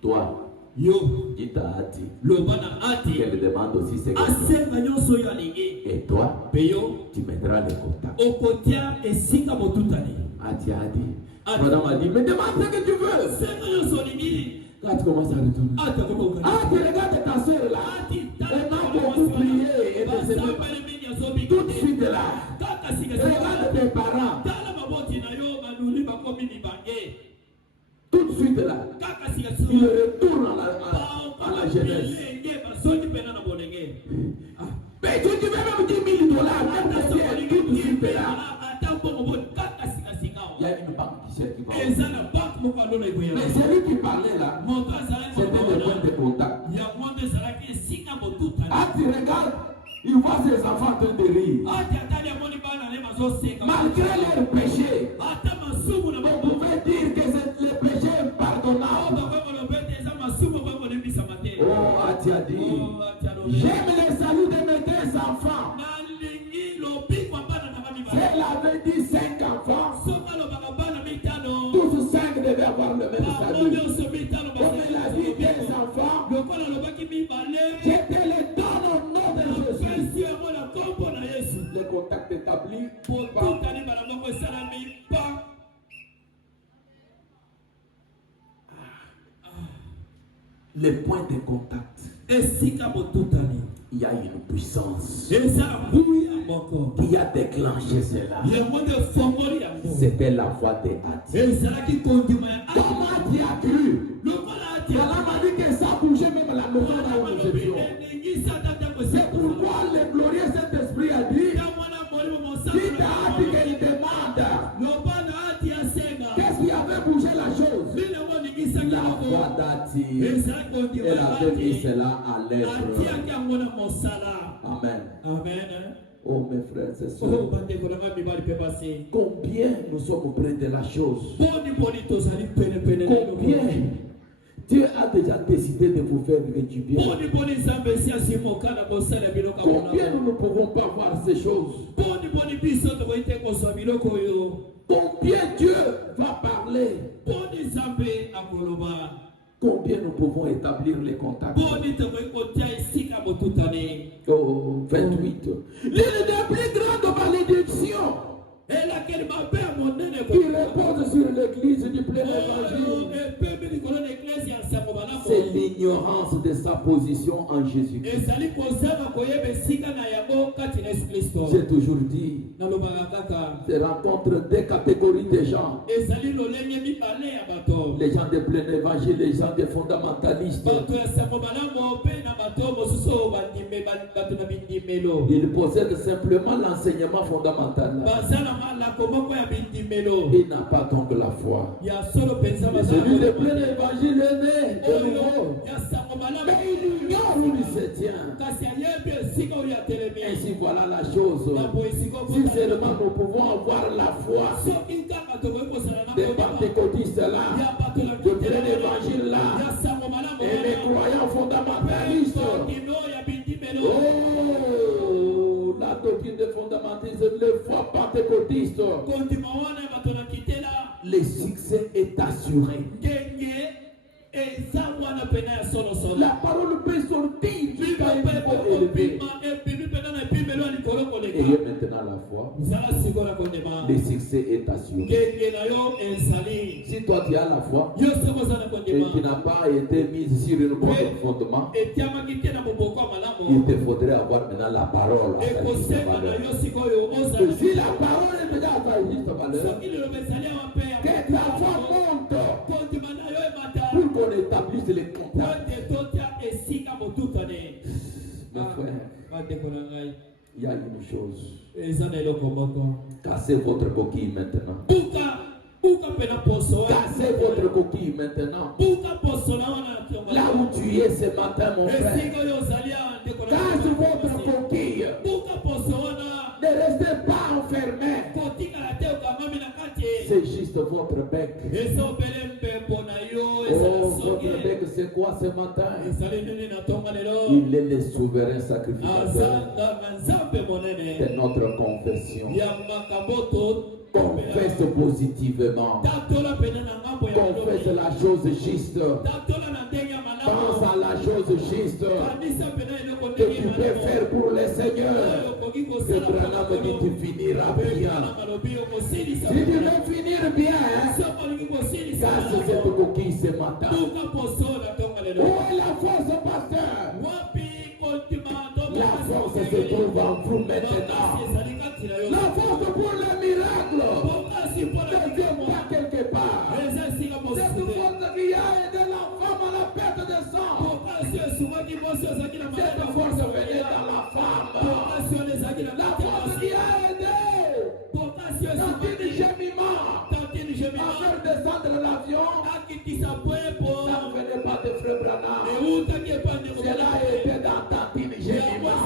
toi, Yo. Dites à Ati. Lobana Ati. Qu'elle demande aussi ses Asenga nyonso yo alingi. Et toi, Peyo. tu mettras les contacts. Okotia esika motutani. Ati a dit. Madame a dit, mais demande ce que tu veux. Senga nyonso alingi. Quand tu commences à retourner. Ati akotoka. Ati, regarde ta soeur là. Ati. Elle m'a beaucoup prié et de se mettre tout de suite là. Regarde tes parents. Tout de suite là. Il retourne à la jeunesse. Mais tu veux même 10 000 $, même tout de suite là. Il y a une banque qui circule. Mais celui qui parlait là, c'était le point de contact. Ah, tu regardes, il voit ses enfants en train de rire. Malgré leurs péchés, on pouvait dire que le péché est pardonnable. Oh, Ati a dit, j'aime le salut de mes 2 enfants. Si elle avait dit 5 enfants, tous 5 devaient avoir le même salut. Comme elle a dit 2 enfants, je te le donne au nom de Jésus. Les contacts établis les points de contact. Il y a une puissance qui a déclenché cela. C'était la voix de Ati. Comment Ati a cru? Allah m'a dit que ça bougeait même la maison où nous étions. C'est pourquoi le glorieux Saint-Esprit a dit, dites à Ati qu'il demande qu'est-ce qui avait bougé la chose. La voix d'Ati, elle avait mis cela à l'œuvre. Amen. Oh mes frères et sœurs, combien nous sommes près de la chose? Combien Dieu a déjà décidé de vous faire du bien? Combien nous ne pouvons pas voir ces choses? Combien Dieu va parler? Combien nous pouvons établir les contacts? Oh, 28. L'une des plus grandes malédictions qui repose sur l'église du plein évangile, c'est l'ignorance de sa position en Jésus-Christ. J'ai toujours dit, je rencontre 2 catégories de gens. Les gens de plein évangile, les gens des fondamentalistes. Ils possèdent simplement l'enseignement fondamental. Il n'a pas donc la foi. Mais celui de plein évangile est né de nouveau. Mais il ignore où il se tient. Ainsi voilà la chose. Si seulement nous pouvons avoir la foi des pentecôtistes là, de plein évangile là, et les croyants fondamentalistes. Oh, la doctrine des fondamentalistes, les foi pentecôtistes. Le succès est assuré. La parole peut sortir jusqu'à un niveau élevé. Ayez maintenant la foi. Le succès est assuré. Si toi tu as la foi et tu n'as pas été mise sur un bon fondement, il te faudrait avoir maintenant la parole. Si la parole est déjà à ta juste valeur, que ta foi monte pour qu'on établisse les contacts. Mes frères, il y a une chose. Cassez votre coquille maintenant. Cassez votre coquille maintenant. Là où tu es ce matin, mon frère, casse votre coquille. Ne restez pas enfermé. C'est juste votre bec. Oh, votre bec, c'est quoi ce matin? Il est le souverain sacrificateur de notre confession. Confesse positivement. Confesse la chose juste. Pense à la chose juste que tu peux faire pour le Seigneur. Que Branham dit tu finiras bien. Si tu veux finir bien, casse cette coquille ce matin. Où est la force, pasteur? La force se trouve en vous maintenant. La force pour le miracle ne vient pas quelque part. Cette force qui a aidé la femme à la perte de sang. Cette force venait dans la femme. La force qui a aidé Tantine Gémiment à faire descendre l'avion. Ça ne venait pas de Frère Branham. Cela était dans Tantine Gémiment.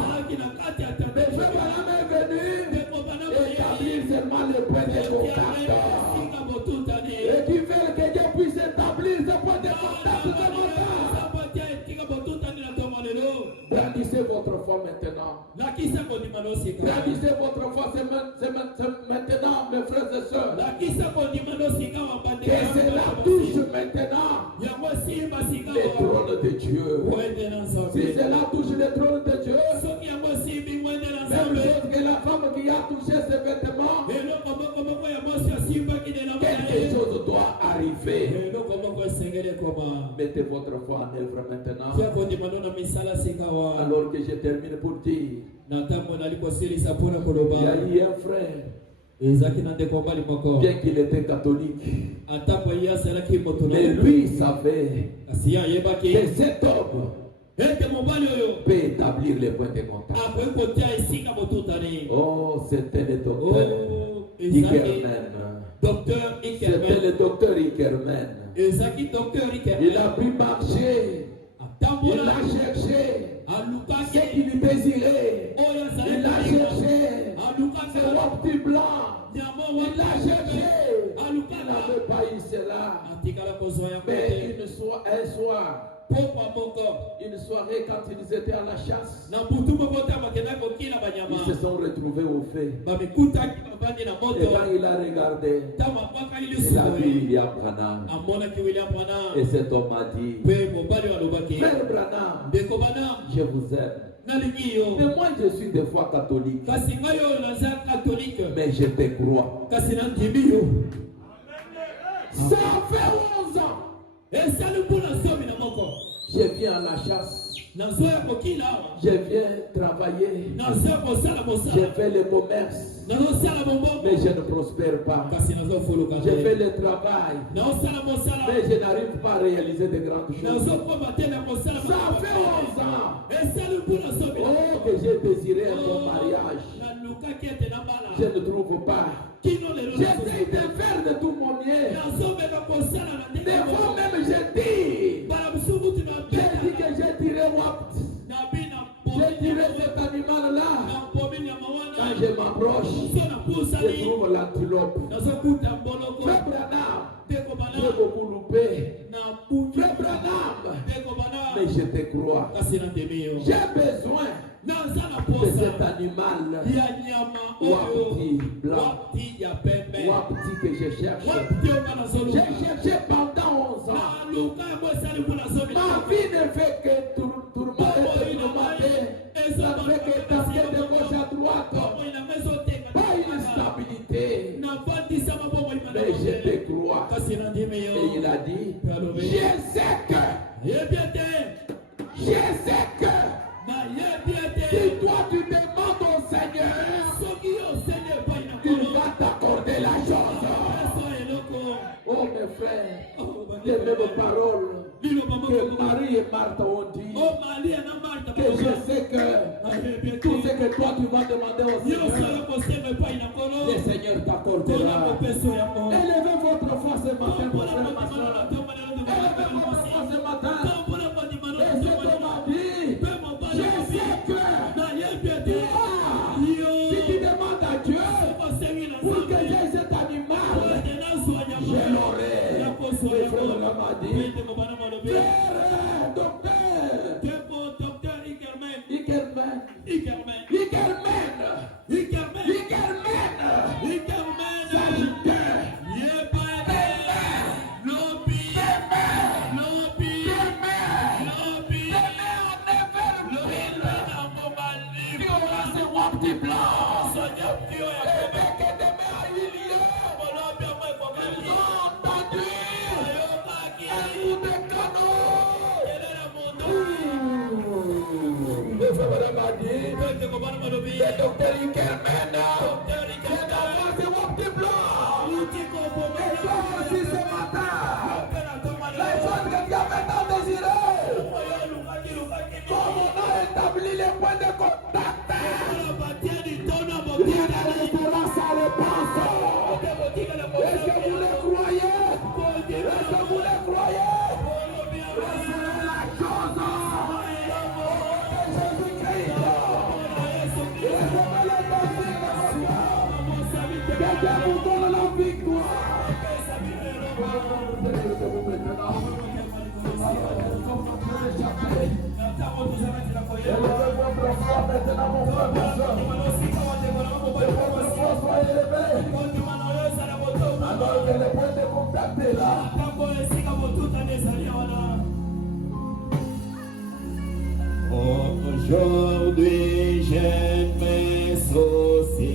Mais Frère Branham est venu établir seulement le point de contact. Et qui veut que Dieu puisse établir ce point de contact ce matin. Brandissez votre foi maintenant. Brandissez votre foi maintenant, mes frères et sœurs. Que cela touche maintenant le trône de Dieu. Si cela touche le trône de Dieu, même chose que la femme qui a touché ses vêtements, quelque chose doit arriver. Mettez votre foi en œuvre maintenant. Alors que je termine pour dire, il y a eu un frère, bien qu'il était catholique, mais lui savait que cet homme peut établir les points de contact. Oh, c'était le docteur Ickerman. C'était le docteur Ickerman. Il a pu marcher. Il a cherché ce qu'il désirait. Il a cherché ce petit blanc. Il a cherché. Il n'avait pas eu cela. Mais un soir, une soirée quand ils étaient à la chasse, ils se sont retrouvés au fait. Et quand il a regardé, il a vu William Branham. Et cet homme a dit, Frère Branham, je vous aime. Mais moi je suis des fois catholique. Mais je te crois. Ça fait 11 ans. Je viens à la chasse. Je viens travailler. Je fais le commerce. Mais je ne prospère pas. Je fais le travail. Mais je n'arrive pas à réaliser de grandes choses. Ça fait 11 ans. Oh, que j'ai désiré un bon mariage. Je ne trouve pas. J'essaie de faire de tout mon mieux. Des fois même je dis que j'ai tiré Wapt. J'ai tiré cet animal-là. Quand je m'approche, je trouve l'antilope. Frère Branham, j'ai beaucoup loupé. Frère Branham, mais je te crois. J'ai besoin de cet animal Wapti blanc, Wapti que je cherche. J'ai cherché pendant 11 ans. Ma vie ne fait que tourmenter. Ça ne fait que tasser de gauche à droite. Pas une stabilité. Mais je te crois. Et il a dit, je sais que si toi tu demandes au Seigneur, il va t'accorder la chose. Oh mes frères, les mêmes paroles que Marie et Marthe ont dit, que je sais que tout ce que toi tu vas demander au Seigneur, le Seigneur t'accordera. Élevez votre foi ce matin, mon frère, ma soeur. Élevez votre foi ce matin. Et cet homme a dit, je sais que si tu demandes à Dieu pour que j'ai cet animal, je l'aurai. Le frère m'a dit, frère, docteur Ickerman. S'agit petit blanc. Et dès que demain a eu lieu, ils ont entendu un coup de canon. Le frère madame a dit, le docteur Ikermen vient d'avoir ce mon petit blanc. Et toi aussi ce matin, les choses que tu as maintenant désirées, comme on a établi les points de contact, rien ne restera sans réponse. Est-ce que vous le croyez? Est-ce que vous le croyez? Recevez la chose. Jésus-Christ. Recevez le défi de votre cœur. Que Dieu vous donne la victoire. Élevez votre foi maintenant, mon frère, ma soeur. Que votre foi soit élevée. Alors que le point de contact est là. Aujourd'hui, j'aime m'associer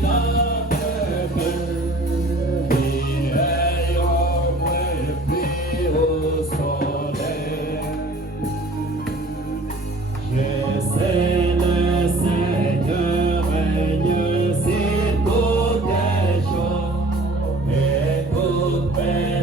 dans le peuple qui ayant pris au soleil. Je sais le Seigneur règne sur toutes les choses et toutes mes